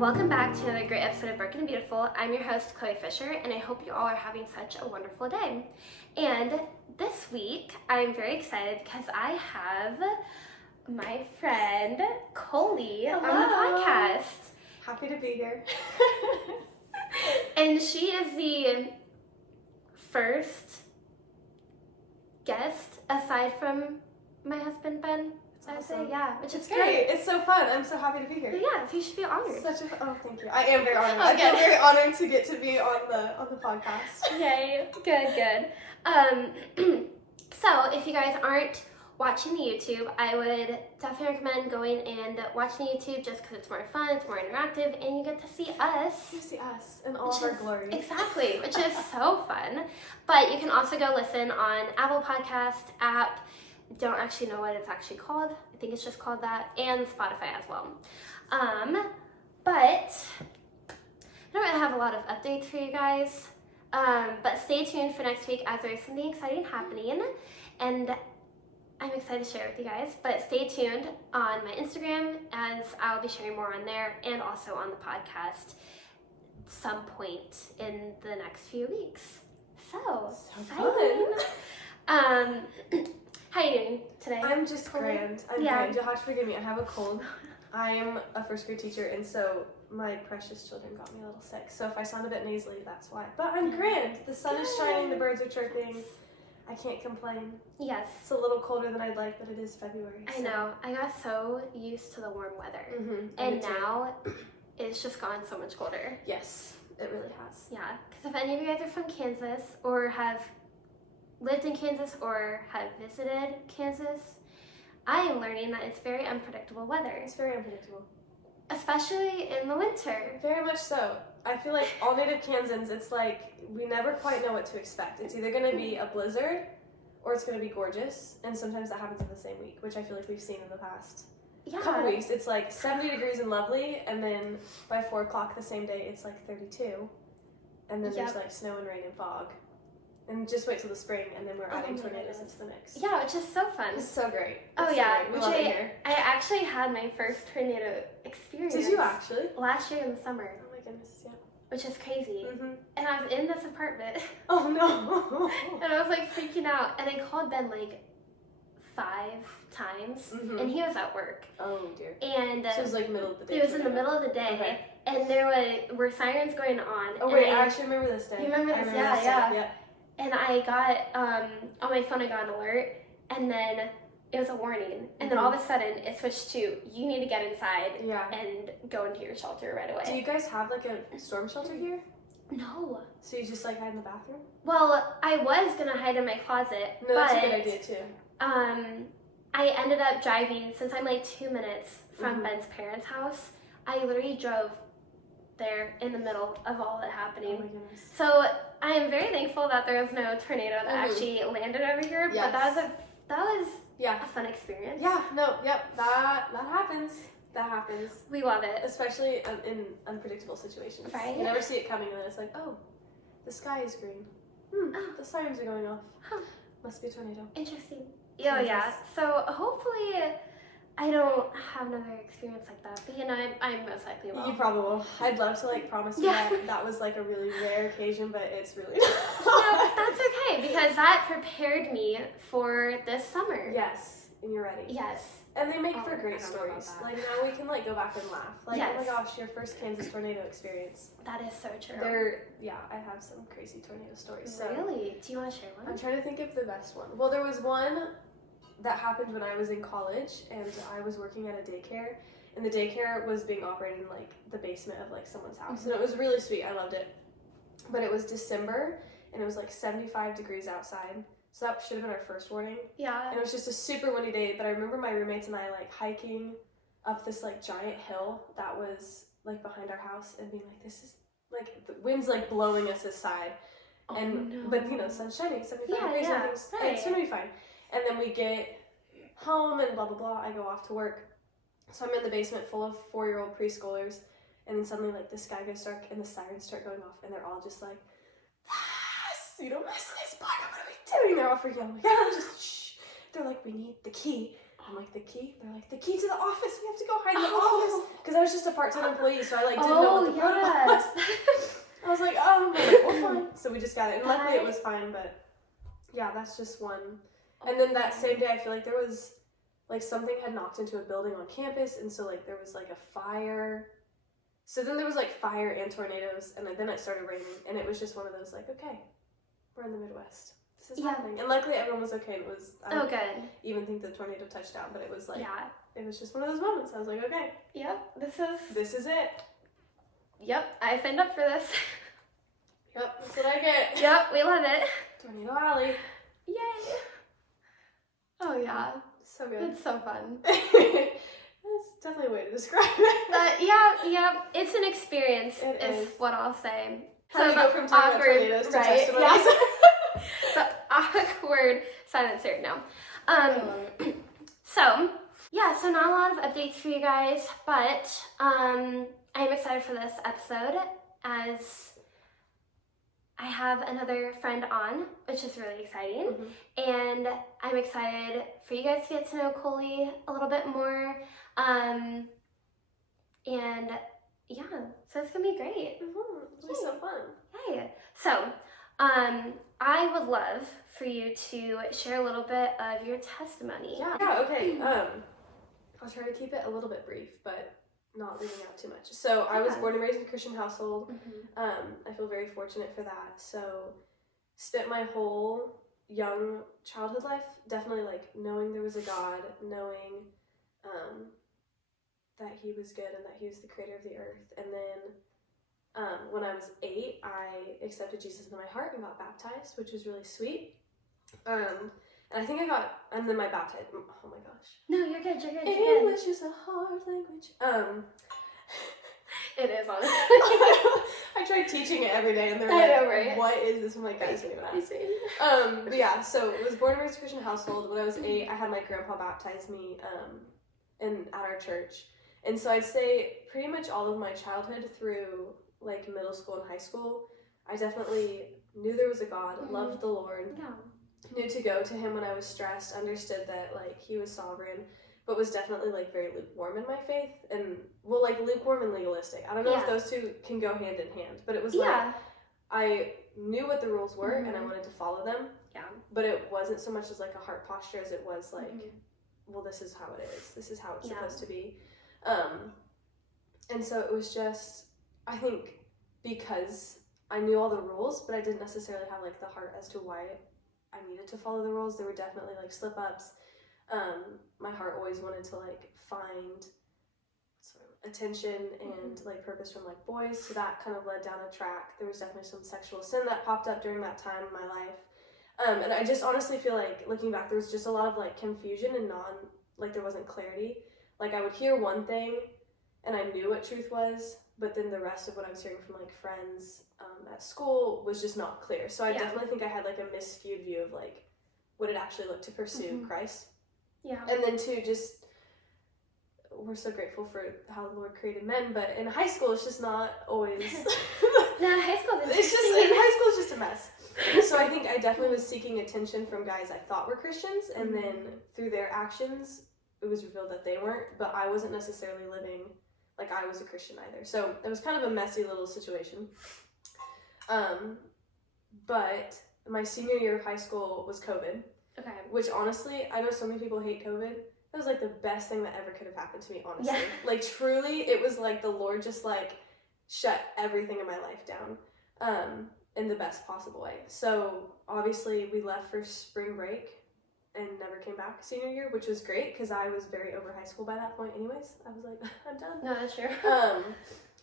Welcome back to another great episode of Broken and Beautiful. I'm your host, Chloe Fisher, and I hope you all are having such a wonderful day. And this week, I'm very excited because I have my friend, CULLY, on the podcast. Happy to be here. And she is the first guest, aside from my husband, Ben. I would say, yeah, which is great. It's so fun. I'm so happy to be here. Yeah, so you should feel honored. Oh, thank you. I am very honored. I feel very honored to get to be on the podcast. Yay! Good. So if you guys aren't watching the YouTube, I would definitely recommend going and watching the YouTube just because it's more fun, it's more interactive, and you get to see us. You see us in all of our glory. Exactly, which is so fun. But you can also go listen on Apple Podcast app. Don't actually know what it's actually called. I think it's just called that, and Spotify as well. But I don't really have a lot of updates for you guys. But stay tuned for next week as there's something exciting happening, and I'm excited to share it with you guys. But stay tuned on my Instagram as I'll be sharing more on there and also on the podcast some point in the next few weeks. So fun. How are you doing today? I'm just grand. I'm grand. You'll have to forgive me. I have a cold. I am a first grade teacher, and so my precious children got me a little sick. So if I sound a bit nasally, that's why. But I'm grand. The sun is shining. The birds are chirping. I can't complain. Yes. It's a little colder than I'd like, but it is February. So. I know. I got so used to the warm weather. Mm-hmm. And now it's just gotten so much colder. Yes, it really has. Yeah. Because if any of you guys are from Kansas or have lived in Kansas or have visited Kansas, I am learning that it's very unpredictable weather. It's very unpredictable. Especially in the winter. Very much so. I feel like all native Kansans, it's like we never quite know what to expect. It's either going to be a blizzard or it's going to be gorgeous, and sometimes that happens in the same week, which I feel like we've seen in the past couple weeks. It's like 70 degrees and lovely, and then by 4 o'clock the same day it's like 32, and then there's like snow and rain and fog. And just wait till the spring, and then we're adding tornadoes into the mix. Yeah, which is so fun. It's so great. Oh yeah, we love it here. I actually had my first tornado experience. Did you actually? Last year in the summer. Oh my goodness, yeah. Which is crazy. Mm-hmm. And I was in this apartment. Oh no. And I was like freaking out, and I called Ben like 5 times, and he was at work. Oh dear. And so it was like middle of the day. It was in the middle of the day, and there were sirens going on. Oh wait, I actually remember this day. You remember this? Yeah. And I got, on my phone I got an alert, and then it was a warning, and then all of a sudden it switched to, you need to get inside and go into your shelter right away. Do you guys have like a storm shelter here? No. So you just like hide in the bathroom? Well, I was going to hide in my closet, no, that's a good idea too. I ended up driving, since I'm like 2 minutes from Ben's parents' house, I literally drove there in the middle of all that happening. Oh my goodness. So I am very thankful that there was no tornado that actually landed over here, but that was a fun experience. Yeah, that happens. That happens. We love it. Especially in unpredictable situations. Right? You never see it coming, and then it's like, oh, the sky is green. The sirens are going off. Must be a tornado. Interesting. Oh yeah. So hopefully I don't have another experience like that, but I'm most likely will. You probably will. I'd love to like promise you that was like a really rare occasion, but it's really not. That's okay, because that prepared me for this summer. Yes, and you're ready. Yes. And they make for great stories. Like now we can like go back and laugh. Like oh my gosh, your first Kansas tornado experience. That is so true. I have some crazy tornado stories. Really? Do you want to share one? I'm trying to think of the best one. Well, there was one that happened when I was in college, and I was working at a daycare, and the daycare was being operated in like the basement of like someone's house, and it was really sweet. I loved it. But it was December, and it was like 75 degrees outside, so that should have been our first warning. Yeah. And it was just a super windy day, but I remember my roommates and I like hiking up this like giant hill that was like behind our house, and being like, this is like the wind's like blowing us aside, but you know, sun's shining, 75 degrees, it's gonna be fine. And then we get home and blah, blah, blah. I go off to work. So I'm in the basement full of 4-year-old preschoolers. And then suddenly, like, the sky goes dark and the sirens start going off. And they're all just like, you don't miss this part. What are we doing? They're all freaking out. I'm like, ah, just shh. They're like, we need the key. I'm like, the key? They're like, the key to the office. We have to go hide in the office. Because I was just a part-time employee, so I like didn't know what the protocol was. I was like, oh, we're fine. So we just got it. And luckily it was fine, but yeah, that's just one. And then that same day, I feel like there was, like, something had knocked into a building on campus, and so, like, there was, like, a fire. So then there was, like, fire and tornadoes, and then it started raining, and it was just one of those, like, okay, we're in the Midwest. This is happening. And luckily everyone was okay, and it was, I don't even think the tornado touched down, but it was, like, it was just one of those moments. I was like, okay. Yep, this is it. Yep, I signed up for this. Yep, that's what I get. Yep, we love it. Tornado Alley. Yay. Oh, yeah. So good. It's so fun. That's definitely a way to describe it. Yeah, it's an experience, is what I'll say. How do you go from talking about tornadoes to testimonies? The awkward silence here now. So not a lot of updates for you guys, but I am excited for this episode as I have another friend on, which is really exciting. And I'm excited for you guys to get to know Cully a little bit more. And yeah, so it's gonna be great. It'll be so fun. Yay. So, I would love for you to share a little bit of your testimony. Yeah, okay. I'll try to keep it a little bit brief, but not leaving out too much. So I was born and raised in a Christian household. I feel very fortunate for that. So spent my whole young childhood life definitely like knowing there was a God, knowing that he was good and that he was the creator of the earth. And then when I was 8, I accepted Jesus into my heart and got baptized, which was really sweet. And I think and then my baptized, oh my gosh. No, you're good. English is a hard language. It is, honestly. I tried teaching it every day, and they're like, right? What is this? I'm like, guys, don't even ask. But yeah, so I was born and raised in a Christian household. When I was 8, I had my grandpa baptize me at our church. And so I'd say pretty much all of my childhood through like middle school and high school, I definitely knew there was a God, loved the Lord, knew to go to him when I was stressed, understood that like he was sovereign, but was definitely like very lukewarm in my faith, and well, like lukewarm and legalistic. I don't know if those two can go hand in hand, but it was like I knew what the rules were and I wanted to follow them. But it wasn't so much as like a heart posture as it was like, well, this is how it is. This is how it's supposed to be. And so it was just, I think because I knew all the rules, but I didn't necessarily have like the heart as to why I needed to follow the rules. There were definitely like slip ups. My heart always wanted to like find sort of attention and like purpose from like boys, so that kind of led down a track. There was definitely some sexual sin that popped up during that time in my life. And I just honestly feel like looking back, there was just a lot of like confusion and there wasn't clarity. Like I would hear one thing and I knew what truth was, but then the rest of what I was hearing from like friends at school was just not clear. So I definitely think I had like a misviewed view of like what it actually looked to pursue Christ. And then too, just we're so grateful for how the Lord created men, but in high school it's just not always high school it's just a mess. So I think I definitely was seeking attention from guys I thought were Christians, and then through their actions it was revealed that they weren't, but I wasn't necessarily living like I was a Christian either. So it was kind of a messy little situation. But my senior year of high school was COVID. Okay. Which honestly, I know so many people hate COVID. That was like the best thing that ever could have happened to me, honestly. Like truly, it was like the Lord just like shut everything in my life down in the best possible way. So obviously we left for spring break and never came back senior year, which was great because I was very over high school by that point anyways. I was like, I'm done. No, that's true.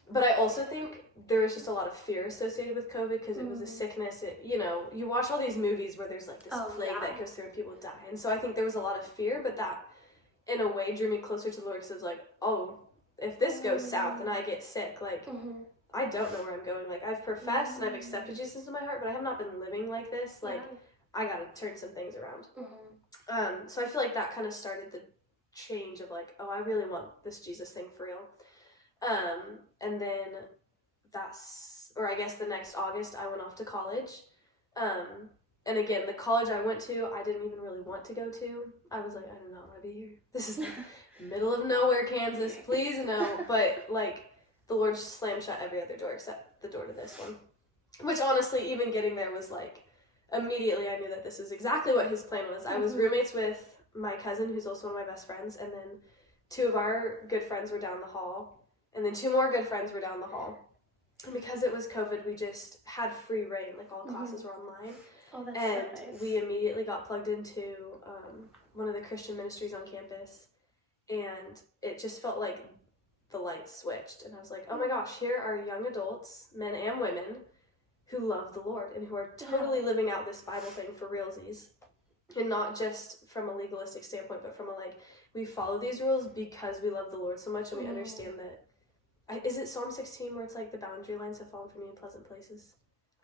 But I also think there was just a lot of fear associated with COVID because it was a sickness. You watch all these movies where there's like this plague that goes through and people die. And so I think there was a lot of fear, but that in a way drew me closer to the Lord because it was like, oh, if this goes south and I get sick, like I don't know where I'm going. Like I've professed and I've accepted Jesus into my heart, but I have not been living like this. Like I gotta turn some things around. So I feel like that kind of started the change of like, oh, I really want this Jesus thing for real. And then I guess the next August I went off to college. And again, the college I went to, I didn't even really want to go to. I was like, I do not want to be here. This is the middle of nowhere, Kansas. Please no. But like, the Lord just slammed shut every other door except the door to this one. Which honestly, even getting there was like, immediately I knew that this is exactly what his plan was. I was roommates with my cousin, who's also one of my best friends, and then 2 of our good friends were down the hall, and then 2 more good friends were down the hall. And because it was COVID, we just had free reign, like all classes were online. Oh, that's And so nice. we immediately got plugged into one of the Christian ministries on campus, and it just felt like the lights switched, and I was like, oh my gosh, here are young adults, men and women, who love the Lord and who are totally living out this Bible thing for realsies, and not just from a legalistic standpoint, but from a like, we follow these rules because we love the Lord so much, and we understand that. Is it Psalm 16 where it's like the boundary lines have fallen for me in pleasant places?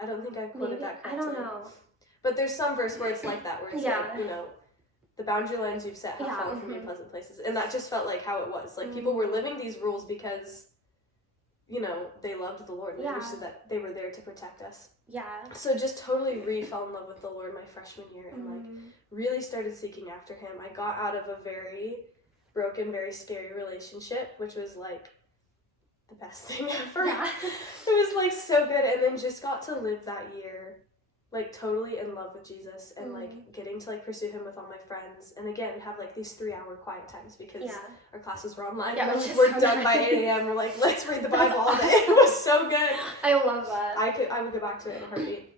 I don't think I quoted that correctly. I don't know. But there's some verse where it's like that, where it's like, you know, the boundary lines you've set have fallen for me in pleasant places. And that just felt like how it was. Like, people were living these rules because, you know, they loved the Lord. And they understood that they were there to protect us. Yeah. So just totally fell in love with the Lord my freshman year and, like, really started seeking after him. I got out of a very broken, very scary relationship, which was, like, the best thing ever. Yeah. It was, like, so good. And then just got to live that year, like, totally in love with Jesus and, like, getting to, like, pursue him with all my friends. And, again, have, like, these 3-hour quiet times because our classes were online. Yeah, we're done by 8 a.m. We're like, let's read the Bible all day. It was so good. I love that. I would go back to it in a heartbeat.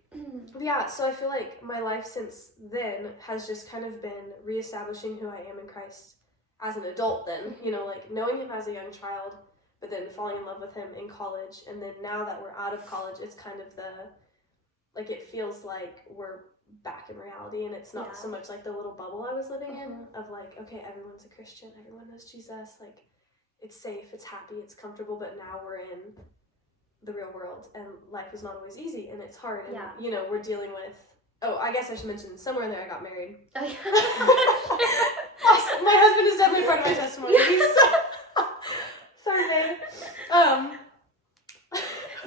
But yeah, so I feel like my life since then has just kind of been reestablishing who I am in Christ as an adult then. You know, like, knowing him as a young child, but then falling in love with him in college. And then now that we're out of college, it's kind of like, it feels like we're back in reality, and it's not so much like the little bubble I was living in of like, okay, everyone's a Christian, everyone knows Jesus, like, it's safe, it's happy, it's comfortable, but now we're in the real world, and life is not always easy, and it's hard, and, you know, we're dealing with, I guess I should mention, somewhere in there I got married. Oh, yeah. My husband is definitely part of my testimony. He's sorry, babe.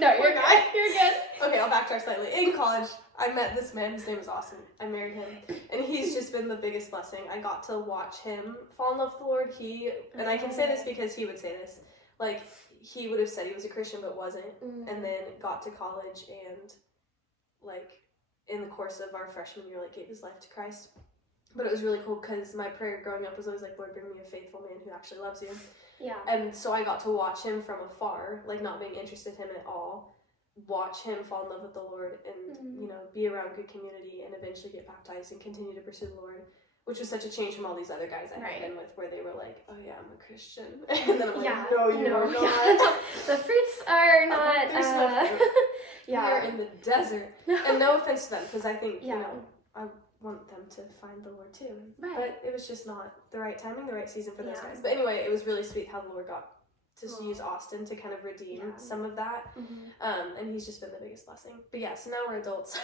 No, you're good. You're good. Okay, I'll backtrack slightly. In college, I met this man. His name is Austin. I married him, and he's just been the biggest blessing. I got to watch him fall in love with the Lord. And I can say this because he would say this, like, he would have said he was a Christian but wasn't, and then got to college and, like, in the course of our freshman year, like, gave his life to Christ. But it was really cool because my prayer growing up was always like, Lord, bring me a faithful man who actually loves you. Yeah. And so I got to watch him from afar, like, not being interested in him at all, watch him fall in love with the Lord and, you know, be around good community and eventually get baptized and continue to pursue the Lord, which was such a change from all these other guys I had been with, where they were like, oh yeah, I'm a Christian. And then I'm like, no, you are not. The fruits are not, there's no fruit. yeah. They're in the desert. And no offense to them, because I think, you know, I want them to find the Lord too. Right. But it was just not the right timing, the right season for those guys. But anyway, it was really sweet how the Lord got to use Austin to kind of redeem some of that. And he's just been the biggest blessing. But yeah, so now we're adults.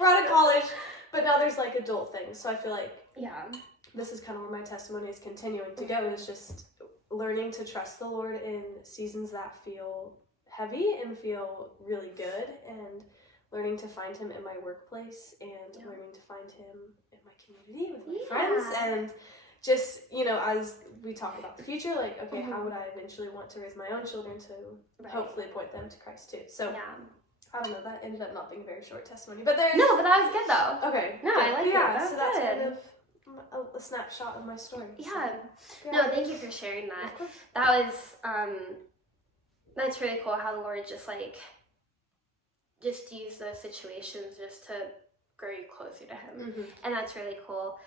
We're out of college, but now there's, like, adult things. So I feel like this is kind of where my testimony is continuing to go, is just learning to trust the Lord in seasons that feel heavy and feel really good, and learning to find him in my workplace, and learning to find him in my community with my friends, and just, you know, as we talk about the future, like, okay, how would I eventually want to raise my own children to hopefully point them to Christ too? So, I don't know, that ended up not being a very short testimony, but there's... No, but that was good though. Okay. No, good. I like that. That's so good. That's kind of a snapshot of my story. Yeah. So, No, thank you for sharing that. Of course. That was, that's really cool how the Lord just use those situations just to grow you closer to him. And that's really cool.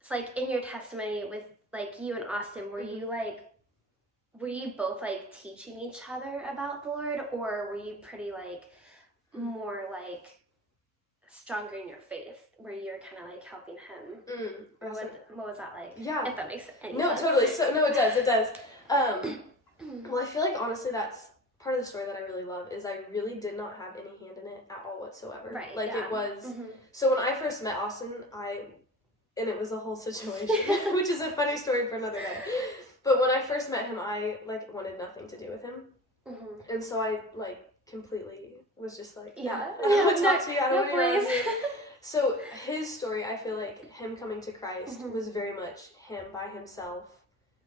It's like in your testimony with, like, you and Austin, were you both, like, teaching each other about the Lord, or were you pretty, like, more, like, stronger in your faith, where you're kind of, like, helping him? Or what was that like? Yeah. If that makes any sense. No, totally. So, no, it does. Well, I feel like, honestly, that's part of the story that I really love, is I really did not have any hand in it at all whatsoever. Right. Like, it was... So when I first met Austin, and it was a whole situation, which is a funny story for another day. But when I first met him, I, like, wanted nothing to do with him. And so I, like, completely, was just like, Yeah. I don't want to talk to you, I don't No, want to please. So his story, I feel like him coming to Christ Mhm. was very much him by himself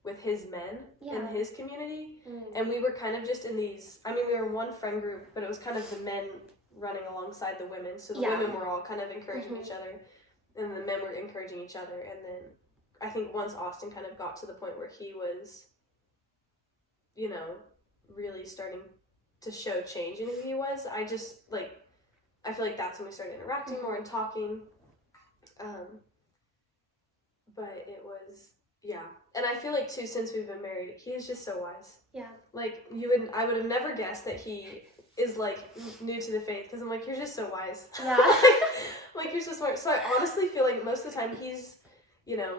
with his men in his community. And we were kind of just in these, I mean, we were one friend group, but it was kind of the men running alongside the women. So the women were all kind of encouraging each other, and the men were encouraging each other. And then I think once Austin kind of got to the point where he was, you know, really starting to show change in who he was, I just, like, I feel like that's when we started interacting more and talking. But it was, yeah. And I feel like, too, since we've been married, he is just so wise. Yeah. Like, I would have never guessed that he is, like, new to the faith, because I'm like, you're just so wise. Yeah. Like, you're so smart. So I honestly feel like most of the time he's, you know,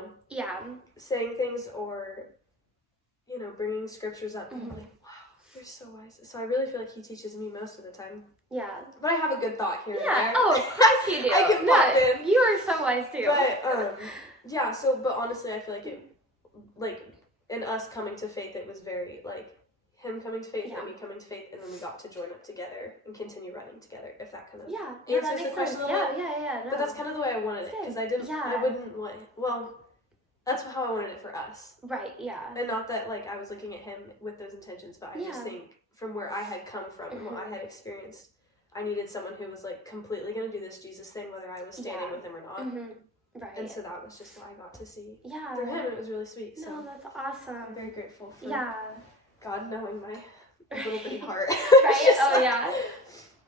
saying things or, you know, bringing scriptures up, and I'm like, wow, you're so wise. So I really feel like he teaches me most of the time. Yeah. But I have a good thought here and Yeah. there. Oh, of course you do. I can pop in. You are so wise too. But yeah. So, but honestly, I feel like it, like, in us coming to faith, it was very like him coming to faith and me coming to faith, and then we got to join up together and continue running together. If that kind of answers the question a little bit. Yeah. No. But that's kind of the way I wanted it, because I didn't. I wouldn't want. Well, that's how I wanted it for us. Right. Yeah. And not that like I was looking at him with those intentions, but I just think from where I had come from and what I had experienced, I needed someone who was like completely going to do this Jesus thing, whether I was standing with him or not. Right. And so that was just what I got to see Yeah. through him. It was really sweet. So No, that's awesome. I'm very grateful for God knowing my little bitty heart. Right? Oh, yeah.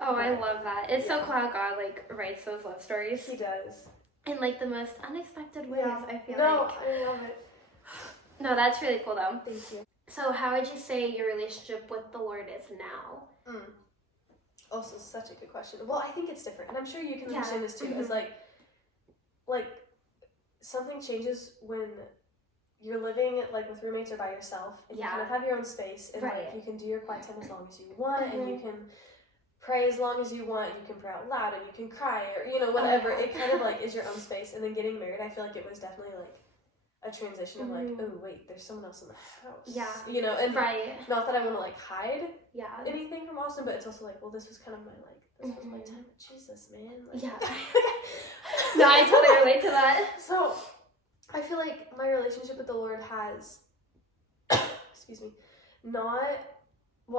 Oh, I love that. It's so cool how God, like, writes those love stories. He does. In, like, the most unexpected ways, I feel like. No, I love it. No, that's really cool, though. Thank you. So how would you say your relationship with the Lord is now? Also, such a good question. Well, I think it's different. And I'm sure you can understand this, too. As, like, something changes when you're living like with roommates or by yourself, and you kind of have your own space, and like you can do your quiet time as long as you want, and you can pray as long as you want, you can pray out loud, and you can cry, or you know, whatever. It kind of like is your own space. And then getting married, I feel like it was definitely like a transition of like, oh wait, there's someone else in the house. Yeah. You know, and not that I want to like hide anything from Austin, but it's also like, well, this was kind of my like, this was my time with Jesus, man. Like, No, I totally relate to that. So I feel like my relationship with the Lord has, excuse me,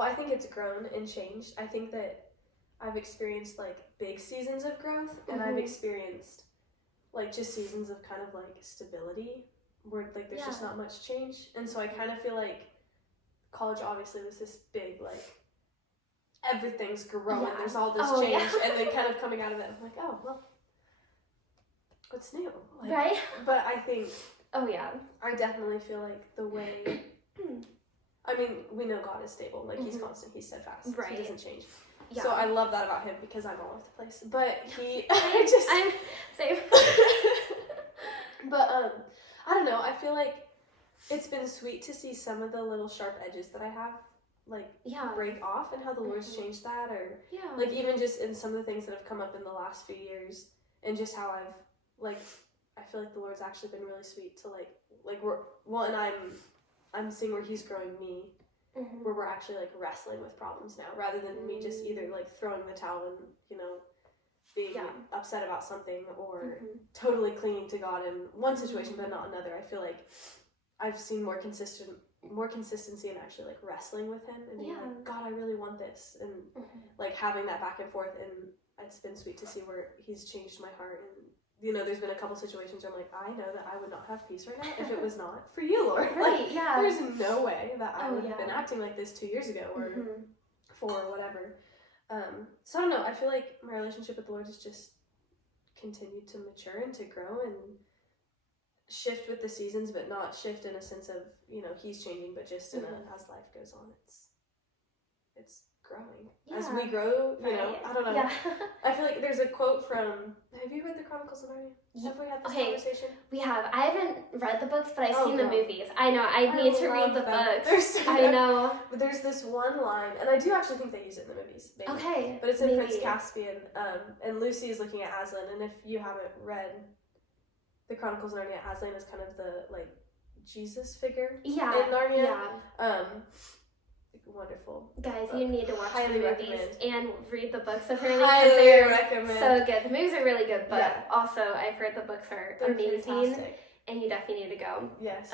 I think it's grown and changed. I think that I've experienced like big seasons of growth, and I've experienced like just seasons of kind of like stability where like there's just not much change. And so I kind of feel like college obviously was this big like everything's growing, there's all this change, and then kind of coming out of it, I'm like, oh well, what's new? Like, but I think I definitely feel like the way I mean, we know God is stable, like he's constant, he's steadfast, he doesn't change. So I love that about him, because I'm all over the place. But I'm same. But I don't know, I feel like it's been sweet to see some of the little sharp edges that I have like break off, and how the Lord's changed that, or like even just in some of the things that have come up in the last few years, and just how I've like, I feel like the Lord's actually been really sweet to like and I'm seeing where he's growing me, where we're actually like wrestling with problems now, rather than me just either like throwing the towel and, you know, being upset about something, or totally clinging to God in one situation but not another. I feel like I've seen more consistency in actually like wrestling with him and being like, God, I really want this, and like having that back and forth. And it's been sweet to see where he's changed my heart. And you know, there's been a couple situations where I'm like, I know that I would not have peace right now if it was not for you, Lord. Like, there's no way that I would have been acting like this 2 years ago, or 4 or whatever. So I don't know, I feel like my relationship with the Lord has just continued to mature and to grow and shift with the seasons, but not shift in a sense of, you know, he's changing, but just in as life goes on, it's growing. As we grow, you know, I don't know. I feel like there's a quote from, have you read the Chronicles of Narnia? Have we had this conversation? We have. I haven't read the books, but I've seen the movies. I know, I need to read the books. So I know. But there's this one line, and I do actually think they use it in the movies. Maybe. Okay. But it's in Prince Caspian, and Lucy is looking at Aslan, and if you haven't read the Chronicles of Narnia, Aslan is kind of the, like, Jesus figure in Narnia. wonderful. Guys, book. you need to watch Highly the movies recommend. and read the books apparently because Highly they're recommend. so good. The movies are really good, but Yeah. also I've heard the books are They're amazing, fantastic. and you definitely need to go Yes.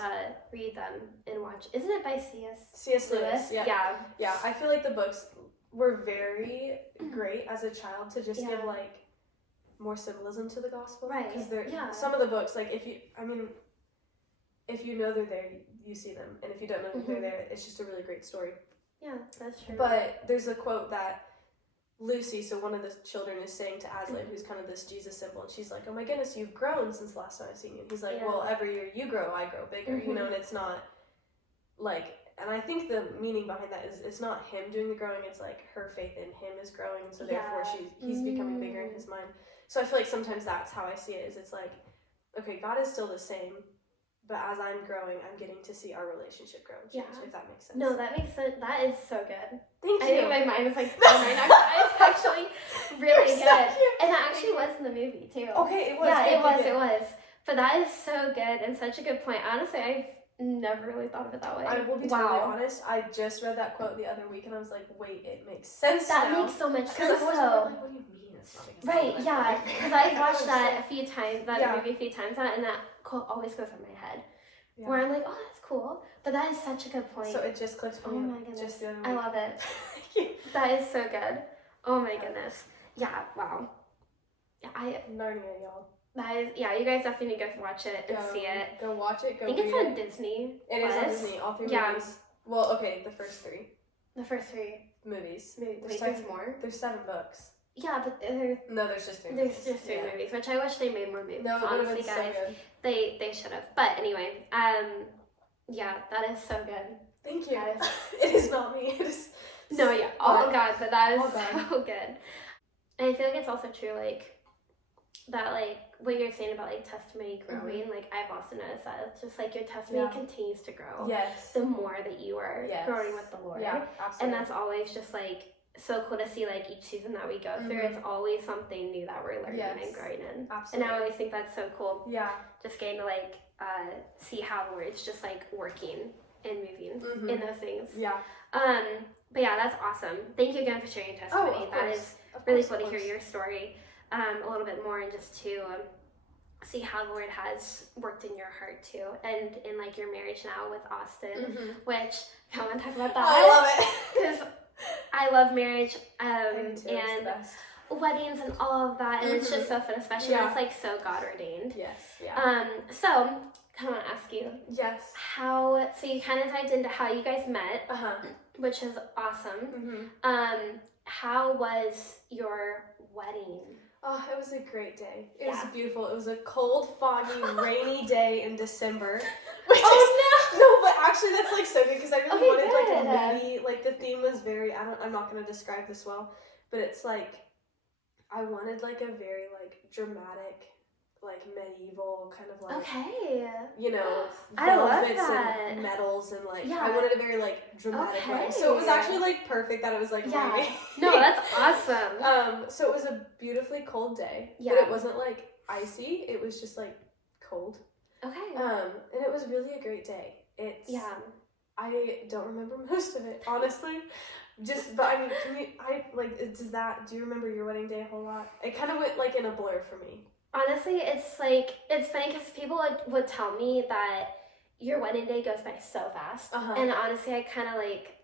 read them and watch. Isn't it by C.S. Lewis. Yeah. Yeah, I feel like the books were very great as a child to just give like more symbolism to the gospel. Right. Because some of the books, like if you know they're there, you see them, and if you don't know they're there, it's just a really great story. Yeah, that's true. But there's a quote that Lucy, so one of the children, is saying to Aslan, who's kind of this Jesus symbol, and she's like, "Oh my goodness, you've grown since the last time I've seen you." He's like, "Well, every year you grow, I grow bigger," you know, and it's not like. And I think the meaning behind that is it's not him doing the growing, it's like her faith in him is growing, and so therefore he's becoming bigger in his mind. So I feel like sometimes that's how I see it, is it's like, okay, God is still the same, but as I'm growing, I'm getting to see our relationship grow and change, if that makes sense. No, that makes sense. That is so good. Thank you. I think my mind is like blown right now. It's actually really You're good. so cute. And that actually was in the movie too. Okay, it was. Yeah, it was. But that is so good and such a good point. Honestly, I've never really thought of it that way. I will be totally honest. I just read that quote the other week, and I was like, "Wait, it makes sense That now." makes so much sense. Because I was like, "What do you mean it's not making Right? sense?" Yeah. Because I've watched that a few times. That movie a few times, and that quote always goes in my head. Yeah. Where I'm like, "Oh, that's cool," but that is such a good point. So it just clicked for me. Oh my goodness! Just the other week. I love it. That is so good. Oh my goodness. Yeah. Wow. Yeah. Narnia, y'all. That is, you guys definitely need to go watch it and see it. Go watch it. Go I think it's on Disney. It is on Disney. All 3 movies. Well, okay, the first 3. The first 3 movies. Wait, there's more? There's 7 books. Yeah, but no, there's just 3 movies. There's just 3 movies, which I wish they made more movies. No, honestly, guys. So good. They should have. But anyway, yeah, that is so good. Thank you. It is not me. It is. No, yeah, all God, but that is God. so good. And I feel like it's also true, like, that, like, what you're saying about, like, testimony growing, like, I've also noticed that it's just, like, your testimony continues to grow. Yes. The more that you are growing with the Lord. Yeah, absolutely. And that's always just, like, so cool to see, like, each season that we go through, it's always something new that we're learning and growing in. Absolutely. And I always think that's so cool. Yeah. Just getting to, like, see how the Lord's just, like, working and moving in those things. Yeah. But yeah, that's awesome. Thank you again for sharing your testimony. That is really cool to hear your story a little bit more, and just to see how the Lord has worked in your heart too, and in like your marriage now with Austin, which I want to talk about that. I love it because I love marriage and weddings and all of that, and it's just so fun, especially when it's like so God ordained. Yes. Yeah. So kind of want to ask you. Yes. So you kind of dived into how you guys met, which is awesome. How was your wedding? Oh, it was a great day. It was beautiful. It was a cold, foggy, rainy day in December. No, but actually that's like so good because I really wanted like a moody, like the theme was very, I'm not going to describe this well, but it's like, I wanted like a very like dramatic, like medieval kind of like, you know, velvets and metals and like, I wanted a very like dramatic wedding. So it was actually like perfect that it was like raining. No, that's awesome. So it was a beautifully cold day, but it wasn't like icy. It was just like cold. Okay. And it was really a great day. I don't remember most of it, honestly. But I mean, do you remember your wedding day a whole lot? It kind of went like in a blur for me. Honestly, it's like, it's funny because people would tell me that your wedding day goes by so fast. And honestly, I kind of like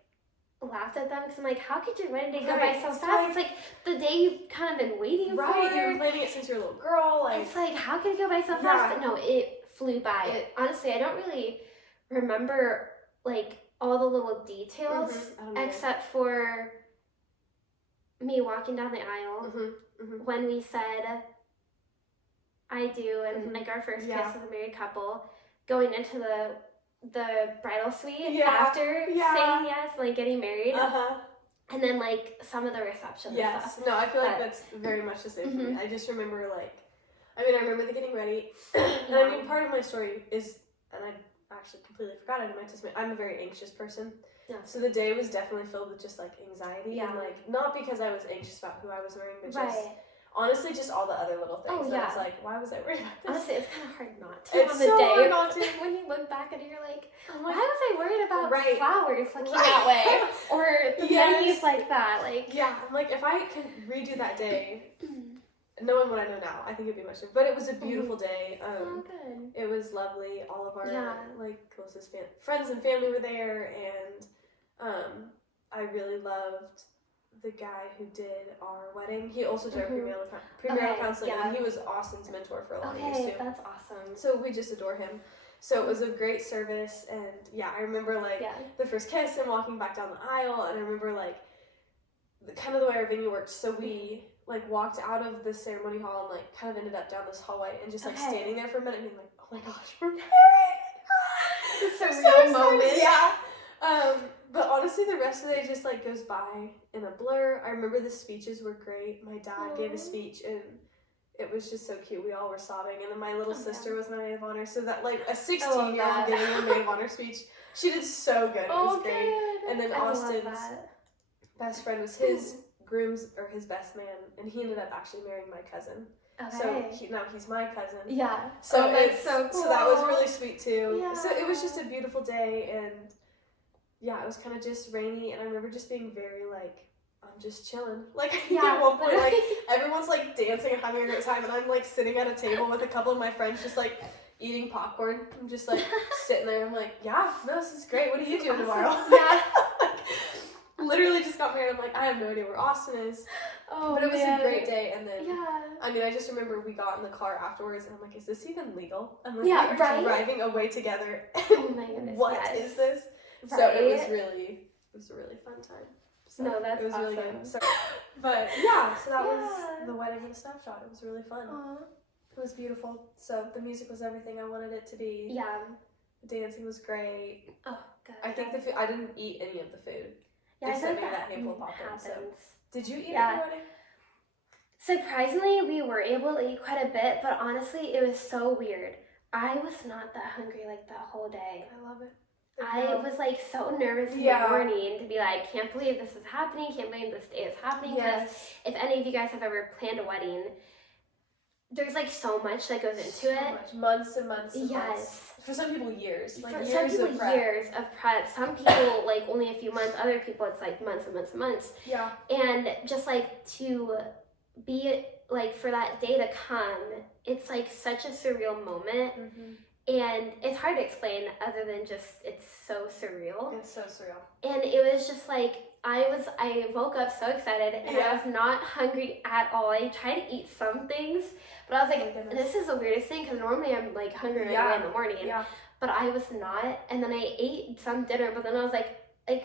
laughed at them because I'm like, how could your wedding day go by so fast? It's like the day you've kind of been waiting for. Right, you've been planning it since you were a little girl. Like, it's like, how could it go by so fast? But no, it flew by. Honestly, I don't really remember like all the little details except for me walking down the aisle when we said I do, and like our first kiss as a married couple, going into the bridal suite after saying yes, like getting married, and then like some of the reception stuff. No, I feel like that's very much the same for me. I just remember like, I remember the getting ready, and I mean part of my story is, and I actually completely forgot it in my testimony, I'm a very anxious person. So the day was definitely filled with just like anxiety and like, not because I was anxious about who I was marrying, but just honestly, just all the other little things. Oh, And yeah. it's like, why was I worried about this? Honestly, it's kind of hard not to It's on the so day. hard not to. When you look back and you're like, I'm why like, was I worried about Right. flowers looking Right. that way? Or the Yes. menus like that. Like, yeah, I'm like, if I can redo that day, knowing what I know now, I think it'd be much different. But it was a beautiful day. Oh, good. It was lovely. All of our Yeah. like closest friends and family were there, and I really loved the guy who did our wedding. He also did our premarital counseling, and he was Austin's mentor for a lot of years too. That's awesome. So we just adore him. So it was a great service, and yeah, I remember like the first kiss and walking back down the aisle, and I remember like kind of the way our venue worked. So we like walked out of the ceremony hall and like kind of ended up down this hallway and just like standing there for a minute and being like, oh my gosh, we're married! It's a So real moment. Yeah. But honestly, the rest of the day just like goes by in a blur. I remember the speeches were great. My dad gave a speech and it was just so cute. We all were sobbing, and then my little sister was my maid of honor. So that like a 16-year-old giving a maid of honor speech, she did so good. It was great. Good. And then Austin's best friend was his groom's or his best man, and he ended up actually marrying my cousin. So now he's my cousin. Yeah. So that's so cool. So that was really sweet too. Yeah. So it was just a beautiful day, and yeah, it was kind of just rainy, and I remember just being very like, I'm just chilling. Like I think at one point like everyone's like dancing and having a great time, and I'm like sitting at a table with a couple of my friends just like eating popcorn. I'm just like sitting there. I'm like, yeah, no, this is great. What are you doing tomorrow? Yeah. Literally just got married. I'm like, I have no idea where Austin is. Oh, but it was a great day. And then, yeah. I mean, I just remember we got in the car afterwards, and I'm like, is this even legal? I'm like, Yeah, we right? are driving away together. Oh my goodness, What is this? Right? So it was a really fun time. So No, that's it was really awesome. good. So, but yeah, so that was the wedding in a snapshot. It was really fun. Aww. It was beautiful. So the music was everything I wanted it to be. Yeah. The dancing was great. Oh, good. I think the food, I didn't eat any of the food. Yeah, except I maybe think that handful popcorn. So. Did you eat at the wedding? Surprisingly, we were able to eat quite a bit, but honestly, it was so weird. I was not that hungry like that whole day. I love it. I was like so nervous in the morning to be like, can't believe this is happening, can't believe this day is happening. Because if any of you guys have ever planned a wedding, there's like so much that goes into it. Much. Months and months and months. Yes. For some people, years. Like For years some people, of prep. years of prep. Some people, like, only a few months. Other people, it's like months and months and months. Yeah. And just like to be, like, for that day to come, it's like such a surreal moment. Mm-hmm. And it's hard to explain other than just, it's so surreal. It's so surreal. And it was just like, I woke up so excited and I was not hungry at all. I tried to eat some things, but I was like, this is the weirdest thing because normally I'm like hungry right away in the morning. Yeah. But I was not. And then I ate some dinner, but then I was like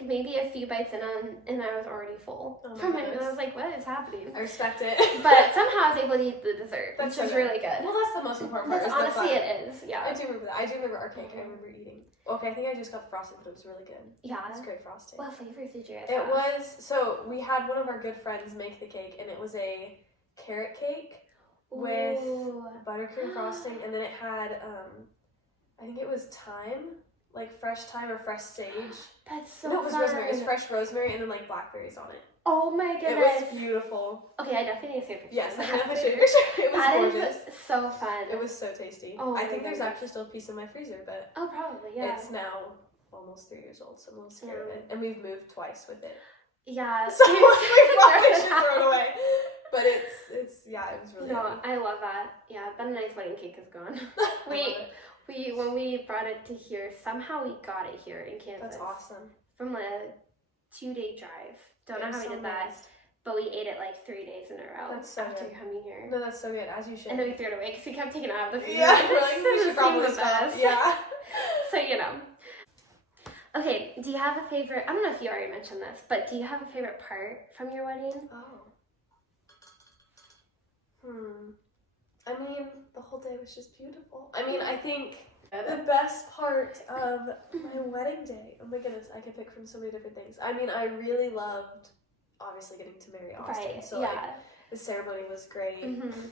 maybe a few bites in and I was already full. Oh from it. And I was like, what is happening? I respect it. But somehow I was able to eat the dessert, That's which is so really good. Well, that's the most important part. That's honestly it is. Yeah. I do remember that. I do remember our cake. I remember eating. Okay, I think I just got the frosting, but it was really good. Yeah. It was great frosting. What flavors did you guys It have? was, so we had one of our good friends make the cake, and it was a carrot cake with buttercream frosting, and then it had, I think it was thyme, like fresh thyme or fresh sage. That's so No, it was fun. rosemary. It was fresh rosemary and then like blackberries on it. Oh my goodness. It was beautiful. Okay, I definitely need to see a picture. Yes, I of have that. a picture. It was That gorgeous. is so fun. It was so tasty. Oh I my think there's goodness. actually still a piece in my freezer, but Oh, probably, yeah. it's now almost 3 years old, so I'm a little scared of it. And we've moved twice with it. Yeah. So we probably should throw it away. But it's yeah, it was really No, I love that. Yeah, that nice wedding cake is gone. When we brought it to here, somehow we got it here in Kansas. That's awesome. From a 2-day drive. Don't know how we did that. But we ate it like 3 days in a row after coming here. No, that's so good, as you should. And then we threw it away because we kept taking it out of the freezer. Yeah, we're like, we should probably the stop. best. Yeah. So, you know. Okay, do you have a favorite, I don't know if you already mentioned this, but do you have a favorite part from your wedding? Oh. I mean, the whole day was just beautiful. I mean, I think the best part of my wedding day, oh my goodness, I could pick from so many different things. I mean, I really loved, obviously, getting to marry Austin. Right, so, yeah. like, the ceremony was great. Mm-hmm.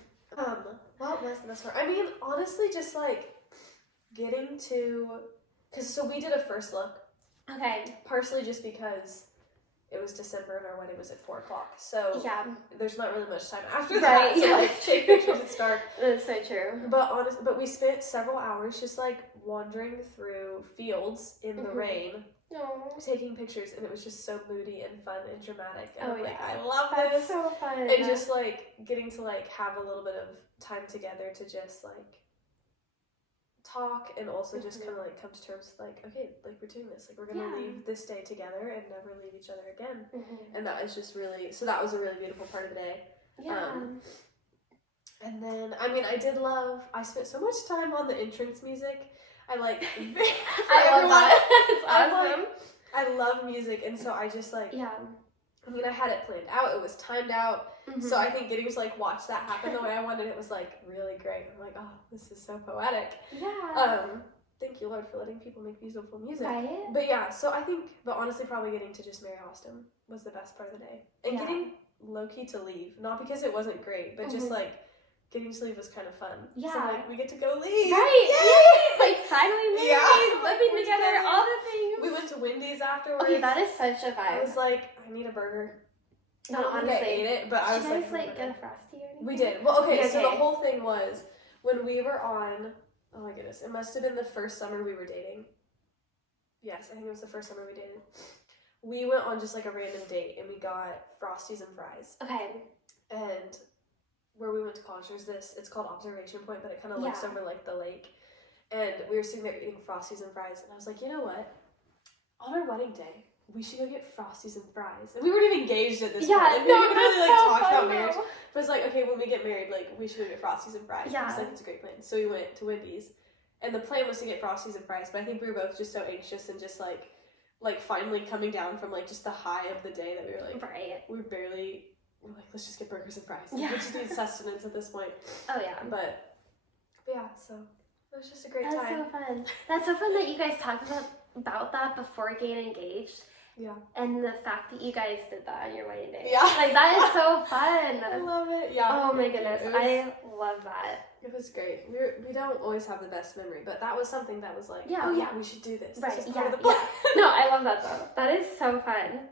What was the best part? I mean, honestly, just, like, getting to, so we did a first look. Okay. Partially just because it was December and our wedding was at 4 o'clock. So Yeah. there's not really much time after that to like take pictures. It's dark. That's so true. But we spent several hours just like wandering through fields in the rain, taking pictures, and it was just so moody and fun and dramatic. And I'm like, I love That's this. so fun. And just like getting to like have a little bit of time together to just like talk and also just kind of like come to terms with like, okay, like we're doing this, like we're gonna leave this day together and never leave each other again. And that was just really, so that was a really beautiful part of the day. And then I spent so much time on the entrance music. I love that. It's awesome. I love music, and so I just like I had it planned out, it was timed out. So I think getting to like watch that happen the way I wanted it was like really great. I'm like, oh, this is so poetic. Thank you, Lord, for letting people make beautiful music. Right? But yeah, so I think, but honestly, probably getting to just marry Austin was the best part of the day. And getting Loki to leave, not because it wasn't great, but just like getting to leave was kind of fun. So like, we get to go leave. Right. Yay! Like finally married, living together, all the things. We went to Wendy's afterwards. Okay, that is such a vibe. I was like, I need a burger. No, I honestly, ate it, but I was did you guys get a Frosty or anything? We did. Well, okay, so the whole thing was when we were on, oh my goodness, it must have been the first summer we were dating. Yes, I think it was the first summer we dated. We went on just like a random date and we got Frosties and fries. Okay. And where we went to college, there's this, it's called Observation Point, but it kind of looks over like the lake. And we were sitting there eating Frosties and fries, and I was like, you know what? On our wedding day, we should go get Frosties and fries. And we weren't even engaged at this point. Like, we didn't really like talk about marriage. But it's like, okay, when we get married, like we should go get Frosties and fries. Yeah. It's like, it's a great plan. So we went to Wendy's, and the plan was to get Frosties and fries, but I think we were both just so anxious and just like finally coming down from like just the high of the day that we were like, we're like, let's just get burgers and fries. Like, we just need sustenance at this point. Oh yeah. But yeah, so it was just a great time. That's so fun. That's so fun that you guys talked about that before getting engaged. Yeah. And the fact that you guys did that on your wedding day. Yeah. Like, that is so fun. I love it. Yeah. Oh my goodness. I love that. It was great. We don't always have the best memory, but that was something that was like, oh yeah, we should do this. Right. This is part of the plan. No, I love that though. That is so fun.